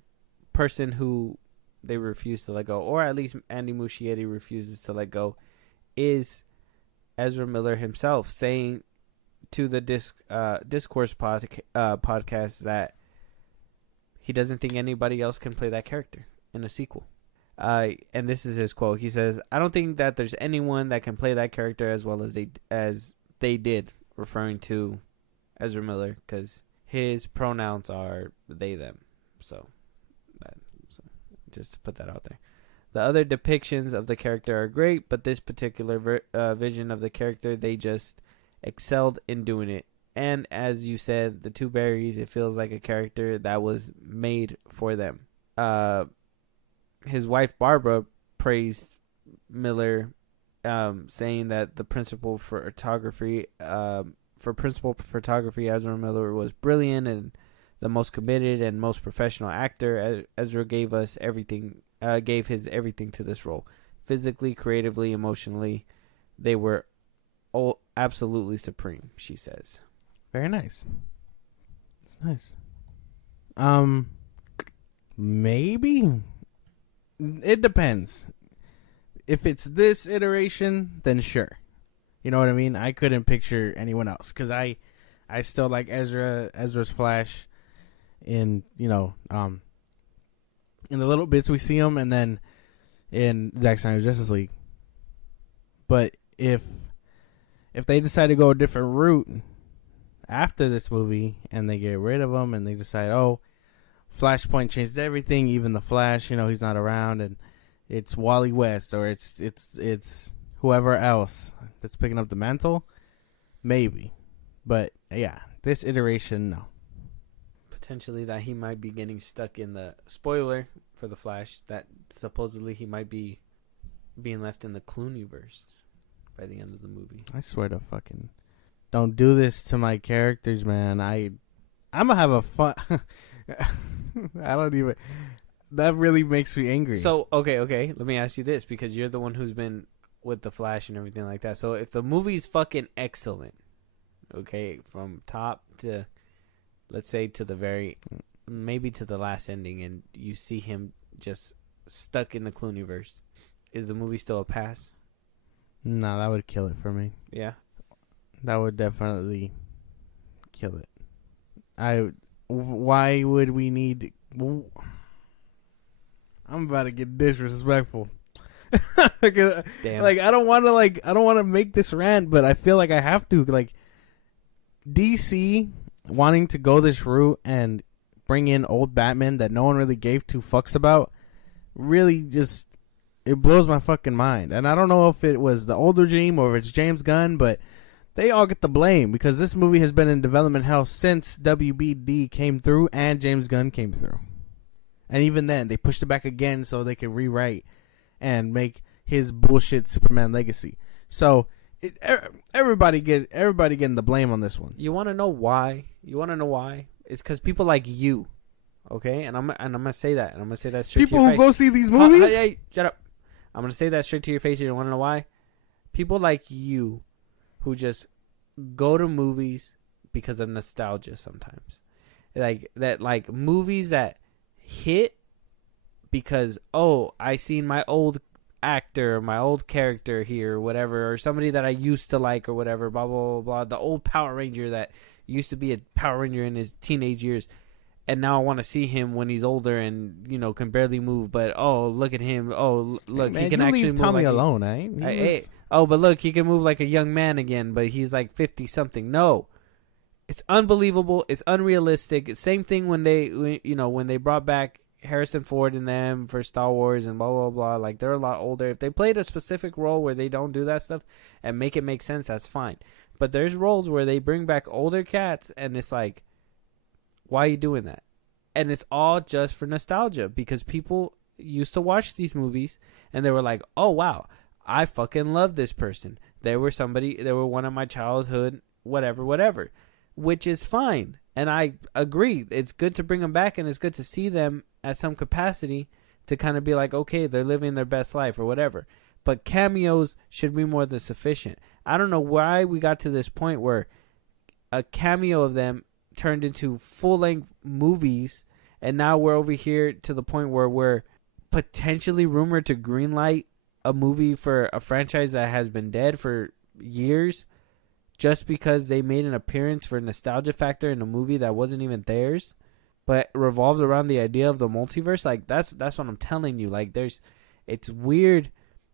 person who they refuse to let go, or at least Andy Muschietti refuses to let go, is Ezra Miller himself, saying to the Discourse podcast that he doesn't think anybody else can play that character in a sequel. And this is his quote. He says, "I don't think that there's anyone that can play that character as well as they did," referring to Ezra Miller, because his pronouns are they, them. So just to put that out there. The other depictions of the character are great, but this particular vision of the character, they just excelled in doing it. And as you said, the two berries, it feels like a character that was made for them. His wife Barbara praised Miller, saying that the principal photography, Ezra Miller was brilliant and the most committed and most professional actor. Ezra gave his everything to this role, physically, creatively, emotionally. They were all absolutely supreme, she says. Very nice. It's nice. Maybe. It depends. If it's this iteration, then sure. You know what I mean? I couldn't picture anyone else because I still like Ezra's Flash in, you know, in the little bits we see him, and then in Zack Snyder's Justice League. But if they decide to go a different route after this movie and they get rid of him and they decide, oh, Flashpoint changed everything, even the Flash, you know, he's not around, and it's Wally West or it's whoever else that's picking up the mantle, maybe. But yeah, this iteration, no. Potentially that he might be getting stuck in the spoiler for the Flash, that supposedly he might be being left in the Clooneyverse by the end of the movie. I swear to fucking don't do this to my characters, man. I'm gonna have a fun. I don't even. That really makes me angry. So okay. Let me ask you this, because you're the one who's been with the Flash and everything like that. So if the movie's fucking excellent, okay, from top to let's say maybe to the last ending, and you see him just stuck in the Clooneyverse, is the movie still a pass? No, that would kill it for me. Yeah. That would definitely kill it. Why would we need? I'm about to get disrespectful. Damn. Like I don't want to make this rant, but I feel like I have to. Like DC wanting to go this route and bring in old Batman that no one really gave two fucks about, really just it blows my fucking mind. And I don't know if it was the old regime or if it's James Gunn, but they all get the blame because this movie has been in development hell since WBD came through and James Gunn came through. And even then, they pushed it back again so they could rewrite and make his bullshit Superman legacy. So everybody getting the blame on this one. You want to know why? It's because people like you, okay? And I'm gonna say that, and I'm gonna say that straight people to your who face. go see these movies. Hey, shut up! I'm gonna say that straight to your face. You don't want to know why? People like you, who just go to movies because of nostalgia. Sometimes, like movies that hit because I seen my old actor, my old character here, or whatever, or somebody that I used to like, or whatever, blah blah blah blah. The old Power Ranger that used to be a Power Ranger in his teenage years, and now I want to see him when he's older and can barely move. But look at him! Look, Man, he can you actually leave move Tommy like alone, eh? but look, he can move like a young man again, but he's like 50 something. No, it's unbelievable. It's unrealistic. It's same thing when they brought back Harrison Ford and them for Star Wars and blah blah blah. Like they're a lot older. If they played a specific role where they don't do that stuff and make it make sense, that's fine. But there's roles where they bring back older cats, and it's like, why are you doing that? And it's all just for nostalgia because people used to watch these movies and they were like, oh wow, I fucking love this person. They were one of my childhood, whatever, which is fine. And I agree. It's good to bring them back, and it's good to see them at some capacity to kind of be like, okay, they're living their best life or whatever. But cameos should be more than sufficient. I don't know why we got to this point where a cameo of them turned into full-length movies, and now we're over here to the point where we're potentially rumored to greenlight a movie for a franchise that has been dead for years just because they made an appearance for nostalgia factor in a movie that wasn't even theirs, but revolved around the idea of the multiverse. Like that's what I'm telling you. Like it's weird.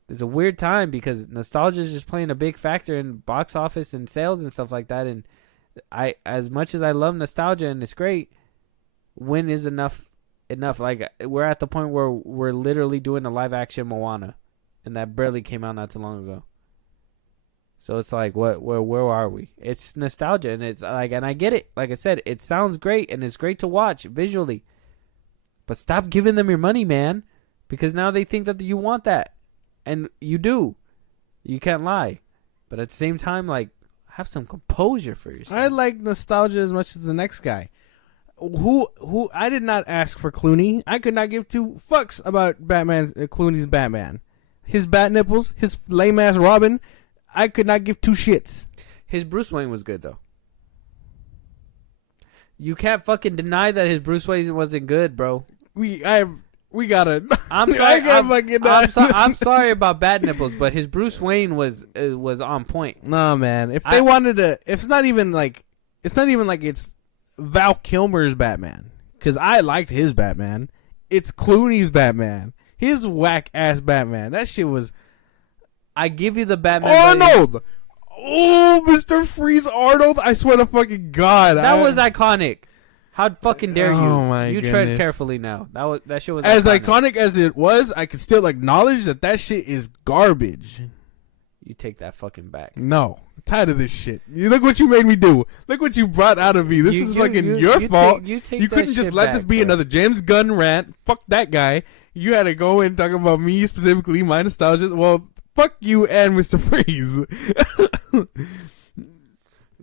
There's a weird time because nostalgia is just playing a big factor in box office and sales and stuff like that. And as much as I love nostalgia and it's great, when is enough? Like we're at the point where we're literally doing a live action Moana, and that barely came out not too long ago. So it's like, where are we? It's nostalgia, and it's like, and I get it. Like I said, it sounds great, and it's great to watch visually. But stop giving them your money, man, because now they think that you want that, and you do. You can't lie, but at the same time, like, have some composure for yourself. I like nostalgia as much as the next guy. Who I did not ask for Clooney. I could not give two fucks about Clooney's Batman. His bat nipples, his lame ass Robin. I could not give two shits. His Bruce Wayne was good though. You can't fucking deny that his Bruce Wayne wasn't good, bro. We gotta. I'm sorry. I'm sorry about bad nipples, but his Bruce Wayne was on point. No, man. If they wanted to, it's not even like it's Val Kilmer's Batman, because I liked his Batman. It's Clooney's Batman. His whack ass Batman. That shit was. I give you the Batman. Arnold. Oh, Mr. Freeze Arnold. I swear to fucking God. That was iconic. How fucking dare you? Oh my You goodness. tread carefully now. That shit was as iconic as it was. I could still acknowledge that shit is garbage. You take that fucking back. No, I'm tired of this shit. You look what you made me do. Look what you brought out of me. This is fucking your fault. You couldn't just let this be another James Gunn rant. Fuck that guy. You had to go in and talk about me specifically, my nostalgia. Well, fuck you and Mr. Freeze.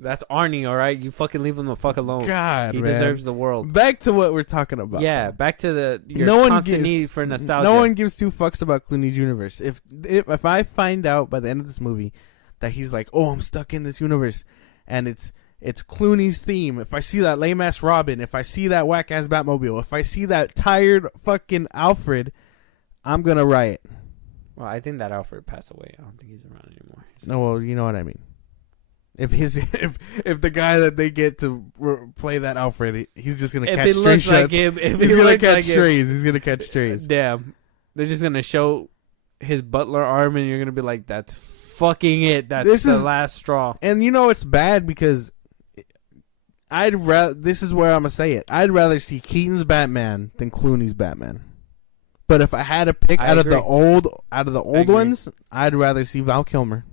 That's Arnie, all right? You fucking leave him the fuck alone. God, he man. deserves the world. Back to what we're talking about. Yeah, back to your constant need for nostalgia. No one gives two fucks about Clooney's universe. If I find out by the end of this movie that he's like, oh, I'm stuck in this universe, and it's it's Clooney's theme, if I see that lame ass Robin, if I see that whack ass Batmobile, if I see that tired fucking Alfred, I'm gonna riot. Well, I think that Alfred passed away. I don't think he's around anymore. So. No, well, you know what I mean. If the guy that they get to play that Alfred, he's just gonna catch stray shots. He's gonna catch strays. He's gonna catch strays. Damn, they're just gonna show his butler arm, and you're gonna be like, "That's fucking it. That's the last straw." And you know it's bad because this is where I'm gonna say it. I'd rather see Keaton's Batman than Clooney's Batman. But if I had to pick out of the old ones, I'd rather see Val Kilmer.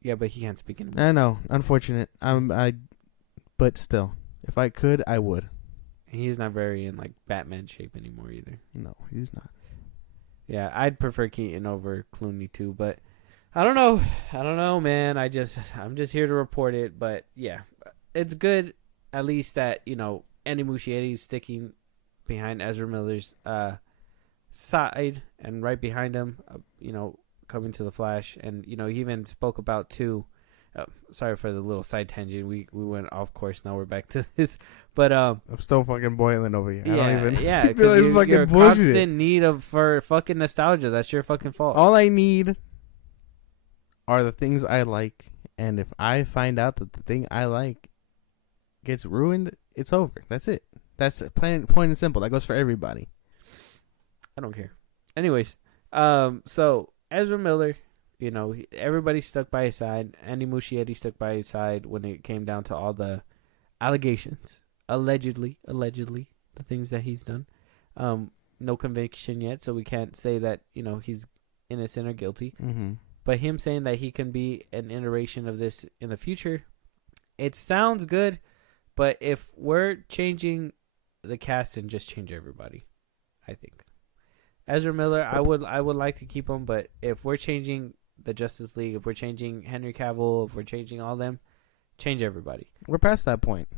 Yeah, but he can't speak anymore. I know, unfortunate. But still, if I could, I would. He's not very in like Batman shape anymore either. No, he's not. Yeah, I'd prefer Keaton over Clooney too, but I don't know, man. I'm just here to report it, but yeah, it's good at least that Andy Muschietti's sticking behind Ezra Miller's side and right behind him, coming to the Flash, and he even spoke about too. Sorry for the little side tangent. We went off course. Now we're back to this, but I'm still fucking boiling over here. I don't even. Yeah, because you're constant need for fucking nostalgia. That's your fucking fault. All I need are the things I like, and if I find out that the thing I like gets ruined, it's over. That's it. That's plain point and simple. That goes for everybody. I don't care. Anyways, so Ezra Miller, everybody stuck by his side. Andy Muschietti stuck by his side when it came down to all the allegations, allegedly, the things that he's done. No conviction yet, so we can't say that he's innocent or guilty. Mm-hmm. But him saying that he can be an iteration of this in the future, it sounds good. But if we're changing the cast and just change everybody, I think Ezra Miller, I would like to keep him. But if we're changing the Justice League, if we're changing Henry Cavill, if we're changing all them, change everybody. We're past that point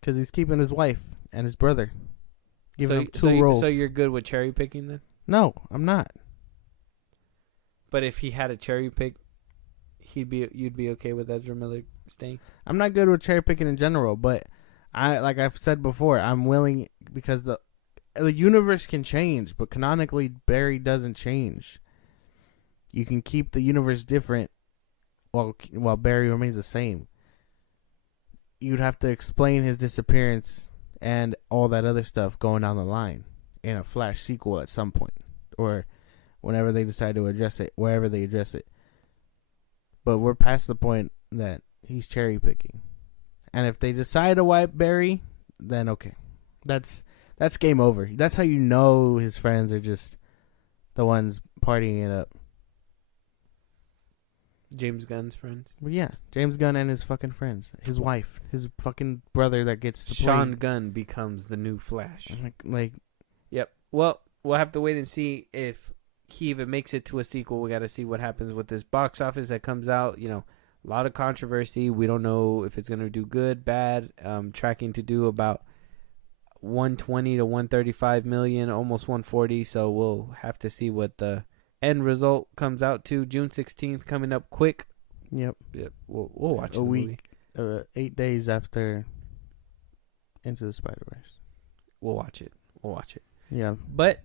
because he's keeping his wife and his brother, giving him two roles. So you're good with cherry picking then? No, I'm not. But if he had a cherry pick, you'd be okay with Ezra Miller staying? I'm not good with cherry picking in general, but like I've said before, I'm willing because the universe can change, but canonically Barry doesn't change. You can keep the universe different while Barry remains the same. You'd have to explain his disappearance and all that other stuff going down the line in a Flash sequel at some point, or whenever they decide to address it, wherever they address it. But we're past the point that he's cherry picking. And if they decide to wipe Barry, then okay. That's game over. That's how you know his friends are just the ones partying it up. James Gunn's friends? Well, yeah, James Gunn and his fucking friends. His wife. His fucking brother that gets to play. Sean Gunn becomes the new Flash. Like. Yep. Well, we'll have to wait and see if he even makes it to a sequel. We got to see what happens with this box office that comes out. A lot of controversy. We don't know if it's going to do good, bad. Tracking to do about 120 to 135 million, almost 140. So we'll have to see what the end result comes out to. June 16th coming up quick. Yep. We'll watch a week. 8 days after Into the Spider-Verse. We'll watch it. Yeah. But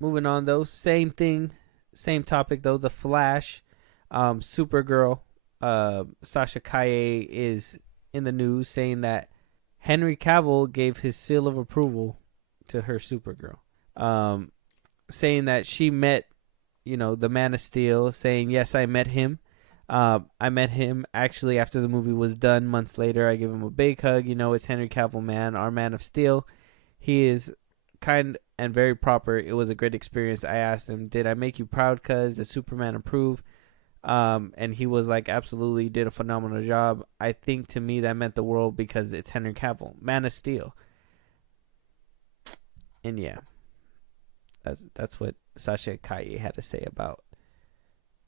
moving on though, same thing, same topic though. The Flash, Supergirl, Sasha Calle is in the news saying that Henry Cavill gave his seal of approval to her Supergirl, saying that she met, the Man of Steel, saying, yes, I met him. I met him actually after the movie was done months later. I gave him a big hug. It's Henry Cavill, man, our Man of Steel. He is kind and very proper. It was a great experience. I asked him, did I make you proud? Cause the Superman approve? And he was like, absolutely, did a phenomenal job. I think to me that meant the world because it's Henry Cavill, Man of Steel. And yeah, that's what Sasha Calle had to say about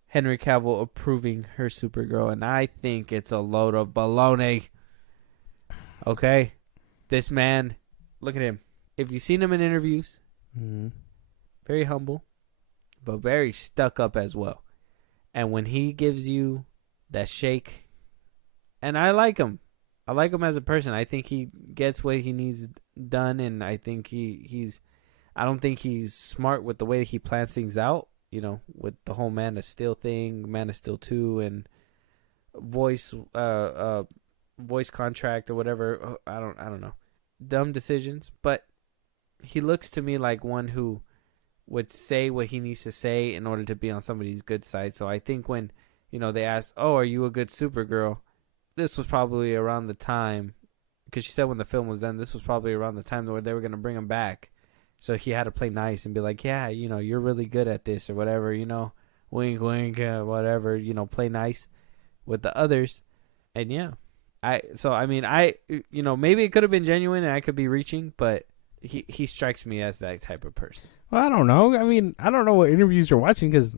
Henry Cavill approving her Supergirl. And I think it's a load of baloney. Okay? This man, look at him. If you've seen him in interviews, very humble, but very stuck up as well. And when he gives you that shake, and I like him. I like him as a person. I think he gets what he needs done, and I think he's. I don't think he's smart with the way he plans things out. You know, with the whole Man of Steel thing, Man of Steel 2, and voice contract or whatever. I don't know. Dumb decisions, but he looks to me like one who would say what he needs to say in order to be on somebody's good side. So I think when, they asked, "Oh, are you a good Supergirl?" This was probably around the time, because she said when the film was done, this was probably around the time where they were going to bring him back. So he had to play nice and be like, "Yeah, you're really good at this," or whatever, wink, wink, whatever, play nice with the others. And yeah, maybe it could have been genuine and I could be reaching, but he strikes me as that type of person. Well, I don't know. I mean, I don't know what interviews you're watching, because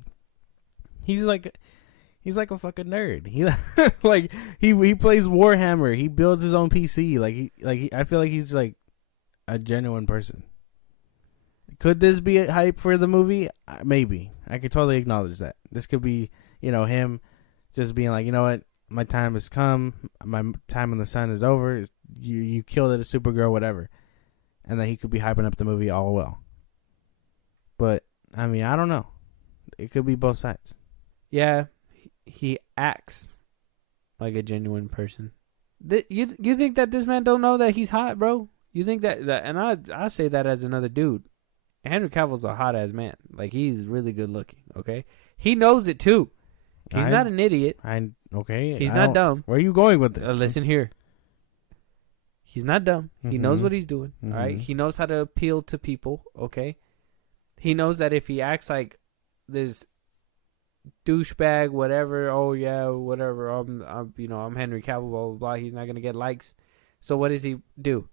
he's like a fucking nerd. He he plays Warhammer. He builds his own PC. I feel like he's like a genuine person. Could this be a hype for the movie? Maybe. I could totally acknowledge that. This could be, him just being like, you know what, my time has come. My time in the sun is over. You killed it, a Supergirl, whatever. And then he could be hyping up the movie all well. But, I mean, I don't know. It could be both sides. Yeah, he acts like a genuine person. You think that this man don't know that he's hot, bro? You think that and I say that as another dude. Henry Cavill's a hot ass man. Like, he's really good looking. Okay, he knows it too. He's not an idiot. He's not dumb. Where are you going with this? Listen here. He's not dumb. Mm-hmm. He knows what he's doing. Mm-hmm. All right. He knows how to appeal to people. Okay. He knows that if he acts like this douchebag, whatever. Oh yeah, whatever. I'm Henry Cavill. Blah blah blah. He's not gonna get likes. So what does he do?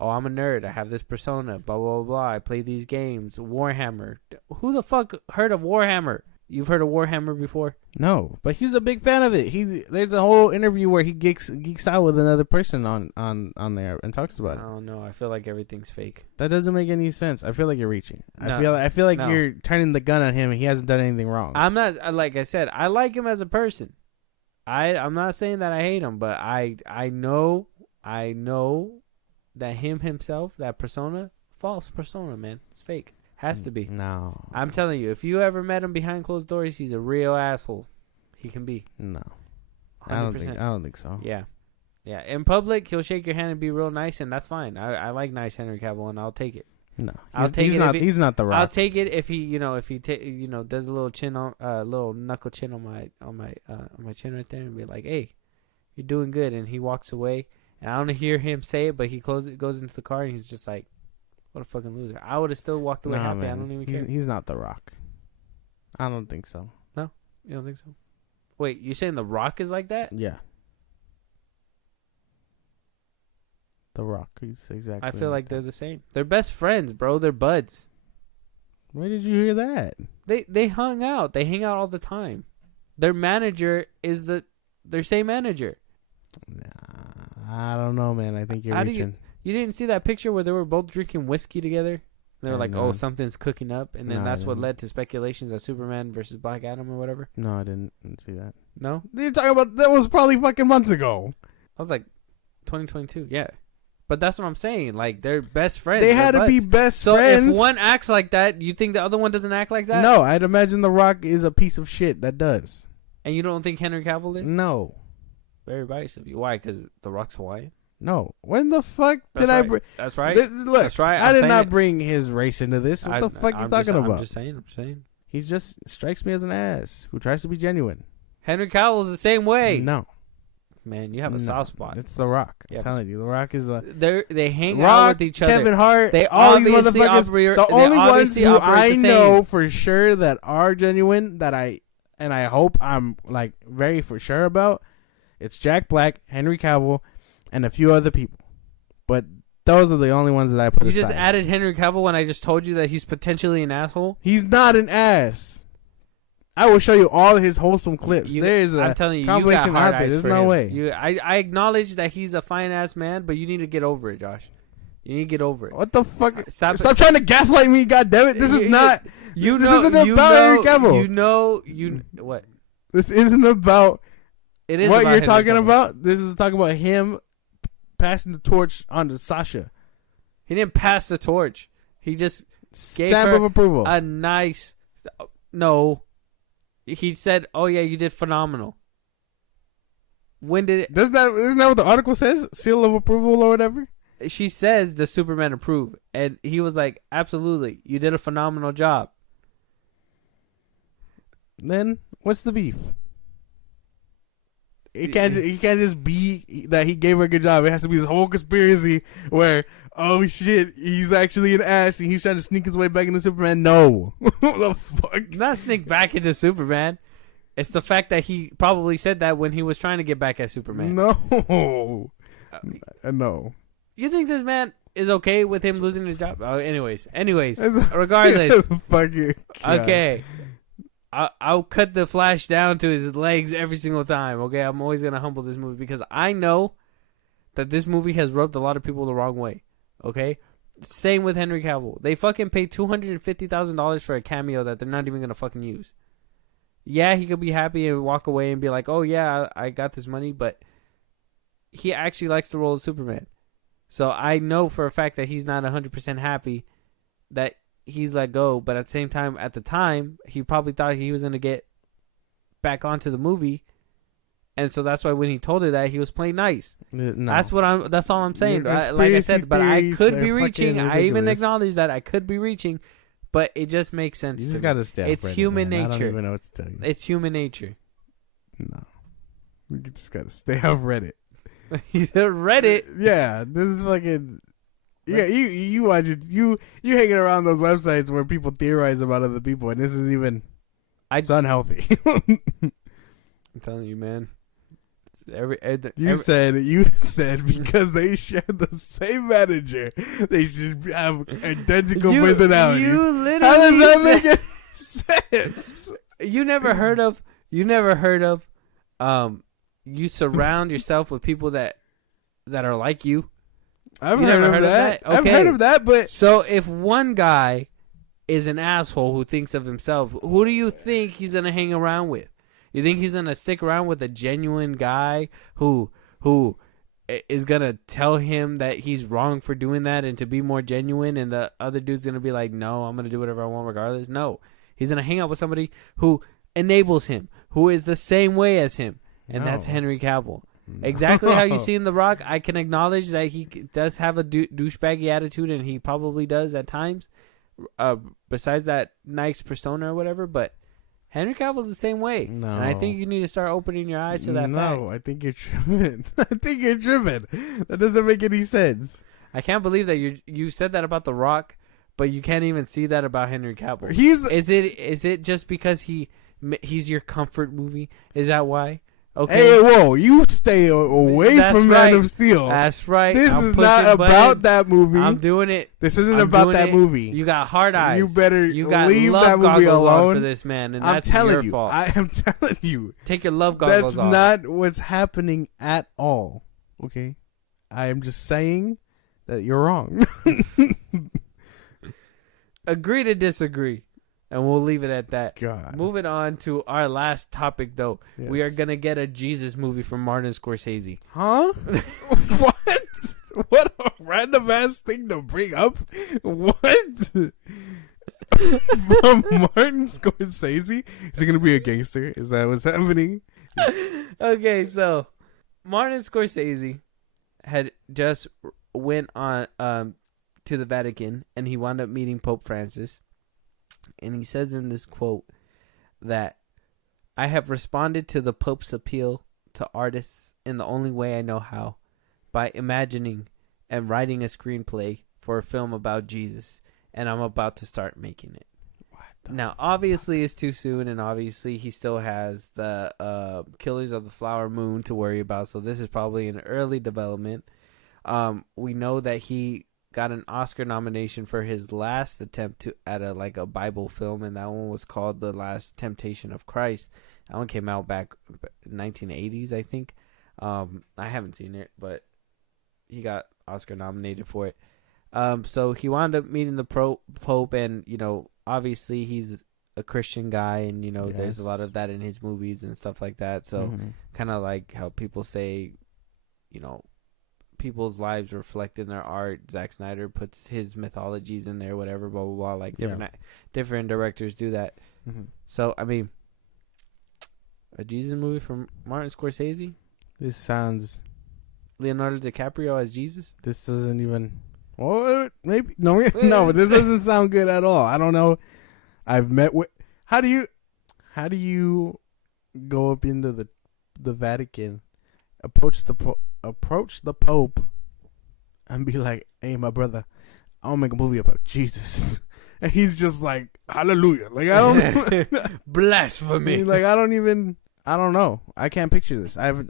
Oh, I'm a nerd. I have this persona. Blah blah blah. I play these games. Warhammer. Who the fuck heard of Warhammer? You've heard of Warhammer before? No, but he's a big fan of it. There's a whole interview where he geeks out with another person on there and talks about it. I don't know. I feel like everything's fake. That doesn't make any sense. I feel like you're reaching. No, I feel like you're turning the gun on him, and he hasn't done anything wrong. I'm not. Like I said, I like him as a person. I'm not saying that I hate him, but I know that himself, that persona, false persona, man. It's fake. Has to be. No. I'm telling you, if you ever met him behind closed doors, he's a real asshole. He can be. No. 100%. I don't think so. Yeah. Yeah. In public, he'll shake your hand and be real nice, and that's fine. I like nice Henry Cavill, and I'll take it. No. He's not the Rock. I'll take it if he does a little chin on little knuckle chin on my chin right there and be like, "Hey, you're doing good." And he walks away, and I don't hear him say it, but he goes into the car and he's just like, "What a fucking loser." I would have still walked away happy. Man. I don't even care. He's not the Rock. I don't think so. No? You don't think so? Wait, you saying the Rock is like that? Yeah. The Rock is exactly. I feel like they're the same. They're best friends, bro. They're buds. Where did you hear that? They hung out. They hang out all the time. Their manager is their same manager. Nah, I don't know, man. I think you're reaching. You didn't see that picture where they were both drinking whiskey together? They were like, "Oh, something's cooking up," and then that's what led to speculations of Superman versus Black Adam or whatever. No, I didn't see that. No? You're talking about that was probably fucking months ago. I was like, 2022, yeah. But that's what I'm saying. Like, they're best friends. They had to be best friends. So if one acts like that, you think the other one doesn't act like that? No, I'd imagine The Rock is a piece of shit that does. And you don't think Henry Cavill is? No. Very biased of you. Why? Because The Rock's Hawaiian? No. When the fuck did I bring... That's right. Look, that's right. I did not bring his race into this. What the fuck are you talking about? I'm just saying. He just strikes me as an ass who tries to be genuine. Henry Cavill's the same way. No. Man, you have a soft spot. It's The Rock. I'm telling you. The Rock is a... They hang Rock, out with each other. Kevin Hart. They all these obviously motherfuckers. The only ones who I know for sure that are genuine, that I hope I'm like very for sure about, it's Jack Black, Henry Cavill, and a few other people. But those are the only ones that I put aside. You just added Henry Cavill when I just told you that he's potentially an asshole? He's not an ass. I will show you all his wholesome clips. I'm telling you, you got hard eyes. There's no way. I acknowledge that he's a fine ass man, but you need to get over it, Josh. You need to get over it. What the fuck? Stop trying to gaslight me, goddammit. This is not. This isn't about Henry Cavill. What? This isn't about it is what about you're Henry talking Cavill. about. This is talking about him passing the torch on to Sasha. He didn't pass the torch. He just gave Stamp her of approval. a nice. No, he said, "Oh yeah, you did phenomenal." When did it? Isn't that what the article says? Seal of approval or whatever. She says the Superman approved, and he was like, "Absolutely, you did a phenomenal job." Then what's the beef? It can't just be that he gave her a good job. It has to be this whole conspiracy where, oh shit, he's actually an ass and he's trying to sneak his way back into Superman. No. What the fuck? Not sneak back into Superman. It's the fact that he probably said that when he was trying to get back at Superman. No. No. You think this man is okay with him losing his job? Oh, anyways, regardless. Fucking Okay. I'll cut the Flash down to his legs every single time. Okay, I'm always gonna humble this movie because I know that this movie has rubbed a lot of people the wrong way. Okay, same with Henry Cavill. They fucking paid $250,000 for a cameo that they're not even gonna fucking use. Yeah, he could be happy and walk away and be like, "Oh yeah, I got this money," but he actually likes the role of Superman. So I know for a fact that he's not 100% happy that he's let go, but at the time, he probably thought he was going to get back onto the movie. And so that's why when he told her that, he was playing nice. No. That's all I'm saying. Like I said, but I could be reaching. I even acknowledge that I could be reaching, but it just makes sense. You just got to stay off It's Reddit, human man. nature. I don't even know what to tell you. It's human nature. No. You just got to stay off Reddit. Reddit? Yeah, this is fucking... Yeah, you watch it. You hanging around those websites where people theorize about other people, and this is even it's unhealthy. I'm telling you, man. You said because they share the same manager, they should have identical personalities. You literally How does that make any sense? You never heard of you surround yourself with people that are like you. I've heard of that. Okay. I've heard of that, but so if one guy is an asshole who thinks of himself, who do you think he's gonna hang around with? You think he's gonna stick around with a genuine guy who is gonna tell him that he's wrong for doing that and to be more genuine, and the other dude's gonna be like, no, I'm gonna do whatever I want regardless? No, he's gonna hang out with somebody who enables him, who is the same way as him, and that's Henry Cavill. Exactly how you see in The Rock. I can acknowledge that he does have a douchebaggy attitude, and he probably does at times. Besides that nice persona or whatever, but Henry Cavill's the same way. No, and I think you need to start opening your eyes to that fact. No, I think you're tripping. That doesn't make any sense. I can't believe that you said that about The Rock, but you can't even see that about Henry Cavill. Is it just because he's your comfort movie? Is that why? Okay. Hey, whoa! You stay away from Man of Steel. That's right. This is not about that movie. I'm doing it. This isn't about that movie. You got hard eyes. You better leave love that movie alone for this man, and I'm that's telling your you. fault. I am telling you. Take your love goggles off. That's not what's happening at all. Okay, I am just saying that you're wrong. Agree to disagree. And we'll leave it at that. God. Moving on to our last topic, though. Yes. We are going to get a Jesus movie from Martin Scorsese. Huh? What? What a random ass thing to bring up. What? From Martin Scorsese? Is he going to be a gangster? Is that what's happening? Okay, so Martin Scorsese had just went on to the Vatican, and he wound up meeting Pope Francis. And he says in this quote that I have responded to the Pope's appeal to artists in the only way I know how, by imagining and writing a screenplay for a film about Jesus, and I'm about to start making it. Now, obviously, it's too soon, and obviously, he still has the Killers of the Flower Moon to worry about, so this is probably an early development. We know that he got an Oscar nomination for his last attempt at a Bible film, and that one was called The Last Temptation of Christ. That one came out back in 1980s, I think. I haven't seen it, but he got Oscar nominated for it. So he wound up meeting the Pope, and obviously he's a Christian guy, and there's a lot of that in his movies and stuff like that. So kind of like how people say, people's lives reflect in their art. Zack Snyder puts his mythologies in there, whatever, blah blah blah. Like different directors do that. Mm-hmm. So I mean, a Jesus movie from Martin Scorsese, This sounds. Leonardo DiCaprio as Jesus. This doesn't even. What? Maybe no, no. But this doesn't sound good at all. I don't know. I've met with. How do you go up into the Vatican, approach the Pope, and be like, "Hey, my brother, I want to make a movie about Jesus," and he's just like, "Hallelujah!" Like I don't Blasphemy. like I don't know. I can't picture this. I've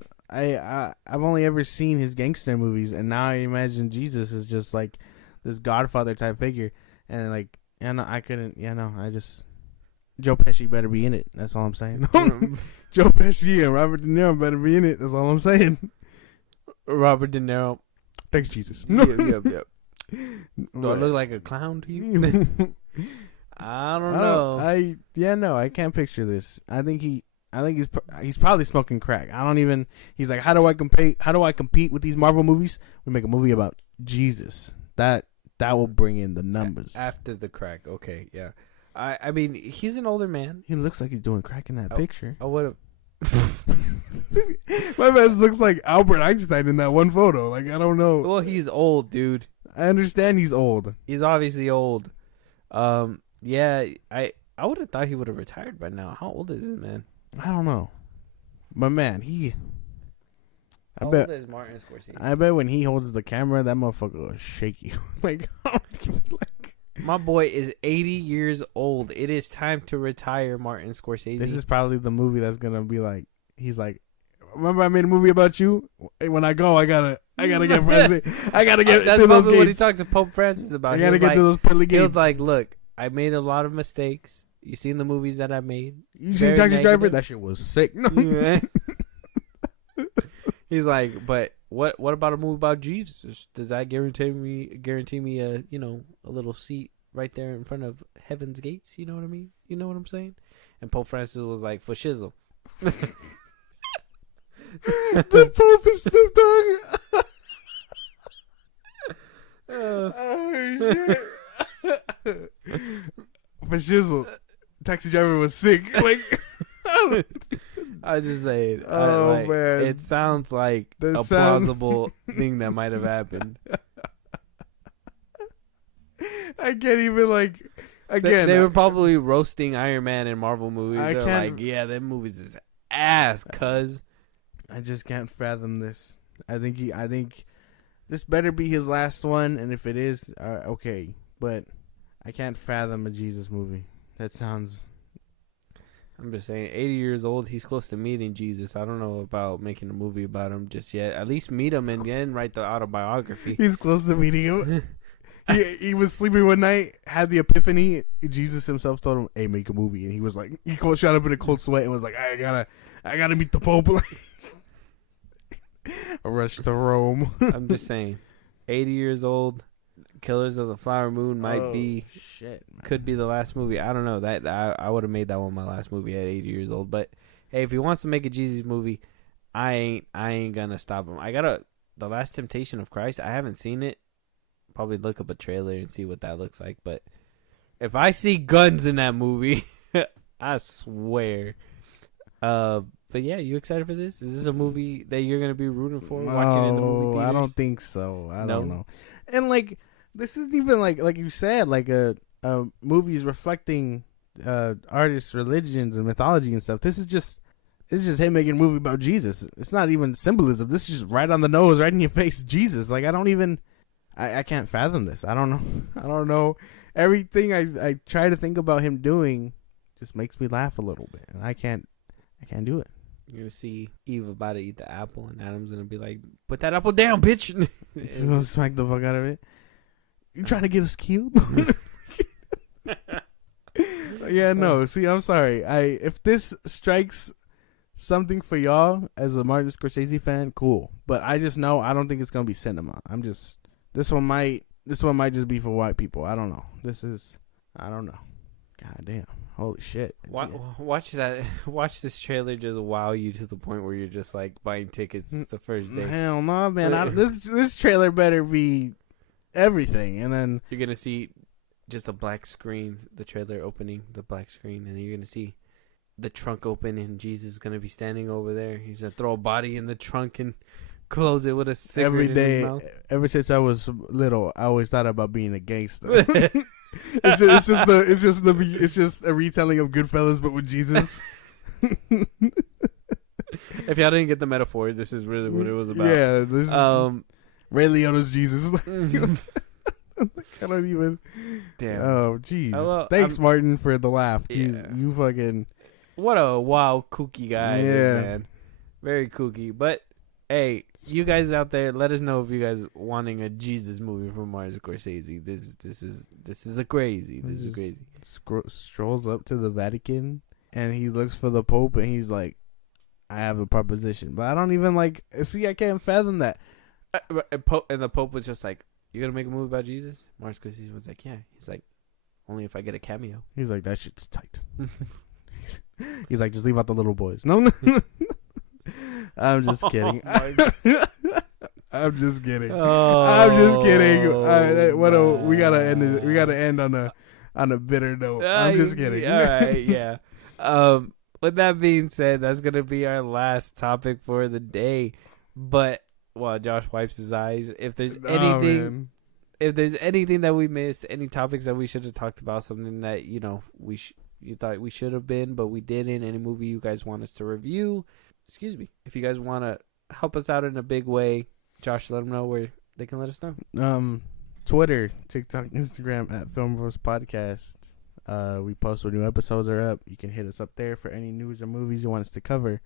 only ever seen his gangster movies, and now I imagine Jesus is just like this Godfather type figure, and like, I couldn't. I just. Joe Pesci better be in it. That's all I'm saying. Joe Pesci and Robert De Niro better be in it. That's all I'm saying. Robert De Niro. Thanks, Jesus. Yep. Do I look like a clown to you? I don't know. I can't picture this. I think he's probably smoking crack. He's like, how do I compete with these Marvel movies? We make a movie about Jesus. That will bring in the numbers. After the crack. Okay, yeah. I mean, he's an older man. He looks like he's doing crack in that picture. I would have. My man looks like Albert Einstein in that one photo. Like, I don't know. Well, he's old, dude. I understand he's old. He's obviously old. Yeah, I would have thought he would have retired by now. How old is this man? I don't know. But man, How old is Martin Scorsese? I bet when he holds the camera, that motherfucker was shaky. like my boy is 80 years old. It is time to retire, Martin Scorsese. This is probably the movie that's gonna be like. He's like, remember I made a movie about you. When I go, I gotta get friends. I gotta get that's through those gates. What he talked to Pope Francis about. I gotta get through those pearly gates. He was like, look, I made a lot of mistakes. You seen the movies that I made? You seen Taxi Driver? That shit was sick. No. He's like, but what about a movie about Jesus? Does that guarantee me a a little seat right there in front of heaven's gates? You know what I mean? You know what I'm saying? And Pope Francis was like, for shizzle. The Pope is Snoop Dogg. Oh shit! For shizzle, Taxi Driver was sick. Like. I just say it. Man, it sounds like plausible thing that might have happened. I can't even again. They were probably roasting Iron Man in Marvel movies. They're like, yeah, them movies is ass, cuz. I just can't fathom this. I think this better be his last one, and if it is, okay. But I can't fathom a Jesus movie. That sounds. I'm just saying, 80 years old, he's close to meeting Jesus. I don't know about making a movie about him just yet. At least meet him and then write the autobiography. He's close to meeting him. he was sleeping one night, had the epiphany. Jesus himself told him, "Hey, make a movie," and he was like, he shot up in a cold sweat and was like, "I gotta meet the Pope." A rush to Rome. I'm just saying, 80 years old. Killers of the Flower Moon could be the last movie. I don't know. That I would have made that one my last movie at 80 years old. But hey, if he wants to make a Jesus movie, I ain't gonna stop him. The Last Temptation of Christ. I haven't seen it. Probably look up a trailer and see what that looks like. But if I see guns in that movie, I swear. But yeah, you excited for this? Is this a movie that you're gonna be rooting for? Watching in the movie theaters? I don't think so. I don't know. And this isn't even like you said, like a movies reflecting artists' religions and mythology and stuff. This is just him making a movie about Jesus. It's not even symbolism. This is just right on the nose, right in your face, Jesus. Like I can't fathom this. I don't know. I don't know. Everything I try to think about him doing just makes me laugh a little bit, and I can't do it. You're gonna see Eve about to eat the apple, and Adam's gonna be like, "Put that apple down, bitch!" Just gonna smack the fuck out of it. You trying to get us killed? Yeah, no. See, I'm sorry. If this strikes something for y'all as a Martin Scorsese fan, cool. But I just know I don't think it's gonna be cinema. This one might just be for white people. I don't know. I don't know. God damn. Holy shit! Watch that. Watch this trailer just wow you to the point where you're just like buying tickets the first day. Hell no, man! This trailer better be everything, and then You're gonna see just a black screen, the trailer opening, the black screen, and then you're gonna see the trunk open, and Jesus is gonna be standing over there. He's gonna throw a body in the trunk and close it with a cigarette every in day, his mouth. ever since I was little, I always thought about being a gangster. It's just a retelling of Goodfellas, but with Jesus. If y'all didn't get the metaphor, this is really what it was about. Yeah, this Ray Liotta's Jesus. I don't even. Damn. Oh, jeez. Hello, Thanks, Martin, for the laugh. Yeah. Jeez, you fucking. What a wild, kooky guy, he is, Yeah. man. Very kooky. But hey, you guys out there, let us know if you guys wanting a Jesus movie from Martin Scorsese. This is a crazy. This is crazy. Strolls up to the Vatican and he looks for the Pope and he's like, "I have a proposition," but I don't even like. See, I can't fathom that. And the Pope was just like, "You gonna make a movie about Jesus?" Martin Scorsese was like, "Yeah." He's like, "Only if I get a cameo." He's like, "That shit's tight." He's like, "Just leave out the little boys." No. I'm just kidding. I'm just kidding. Oh, I'm just kidding. We gotta end it. We gotta end on a bitter note. I'm just kidding. All right, yeah. With that being said, that's gonna be our last topic for the day. But while Josh wipes his eyes, if there's anything, if there's anything that we missed, any topics that we should have talked about, something that you thought we should have been, but we didn't, any movie you guys want us to review, if you guys want to help us out in a big way, Josh, let them know where they can let us know. Twitter, TikTok, Instagram at FilmBros Podcast. We post when new episodes are up. You can hit us up there for any news or movies you want us to cover.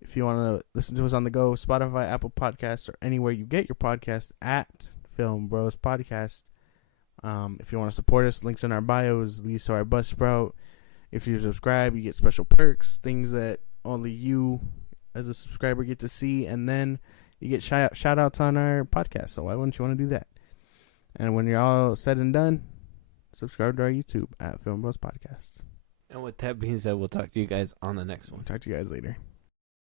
If you want to listen to us on the go, Spotify, Apple Podcasts, or anywhere you get your podcast at FilmBros Podcast. If you want to support us, links in our bios, leads to our Buzzsprout. If you subscribe, you get special perks, things that only you as a subscriber get to see, and then you get shout outs on our podcast. So why wouldn't you want to do that? And when you're all said and done, subscribe to our YouTube at FilmBros Podcast. And with that being said, we'll talk to you guys on the next one. Talk to you guys later.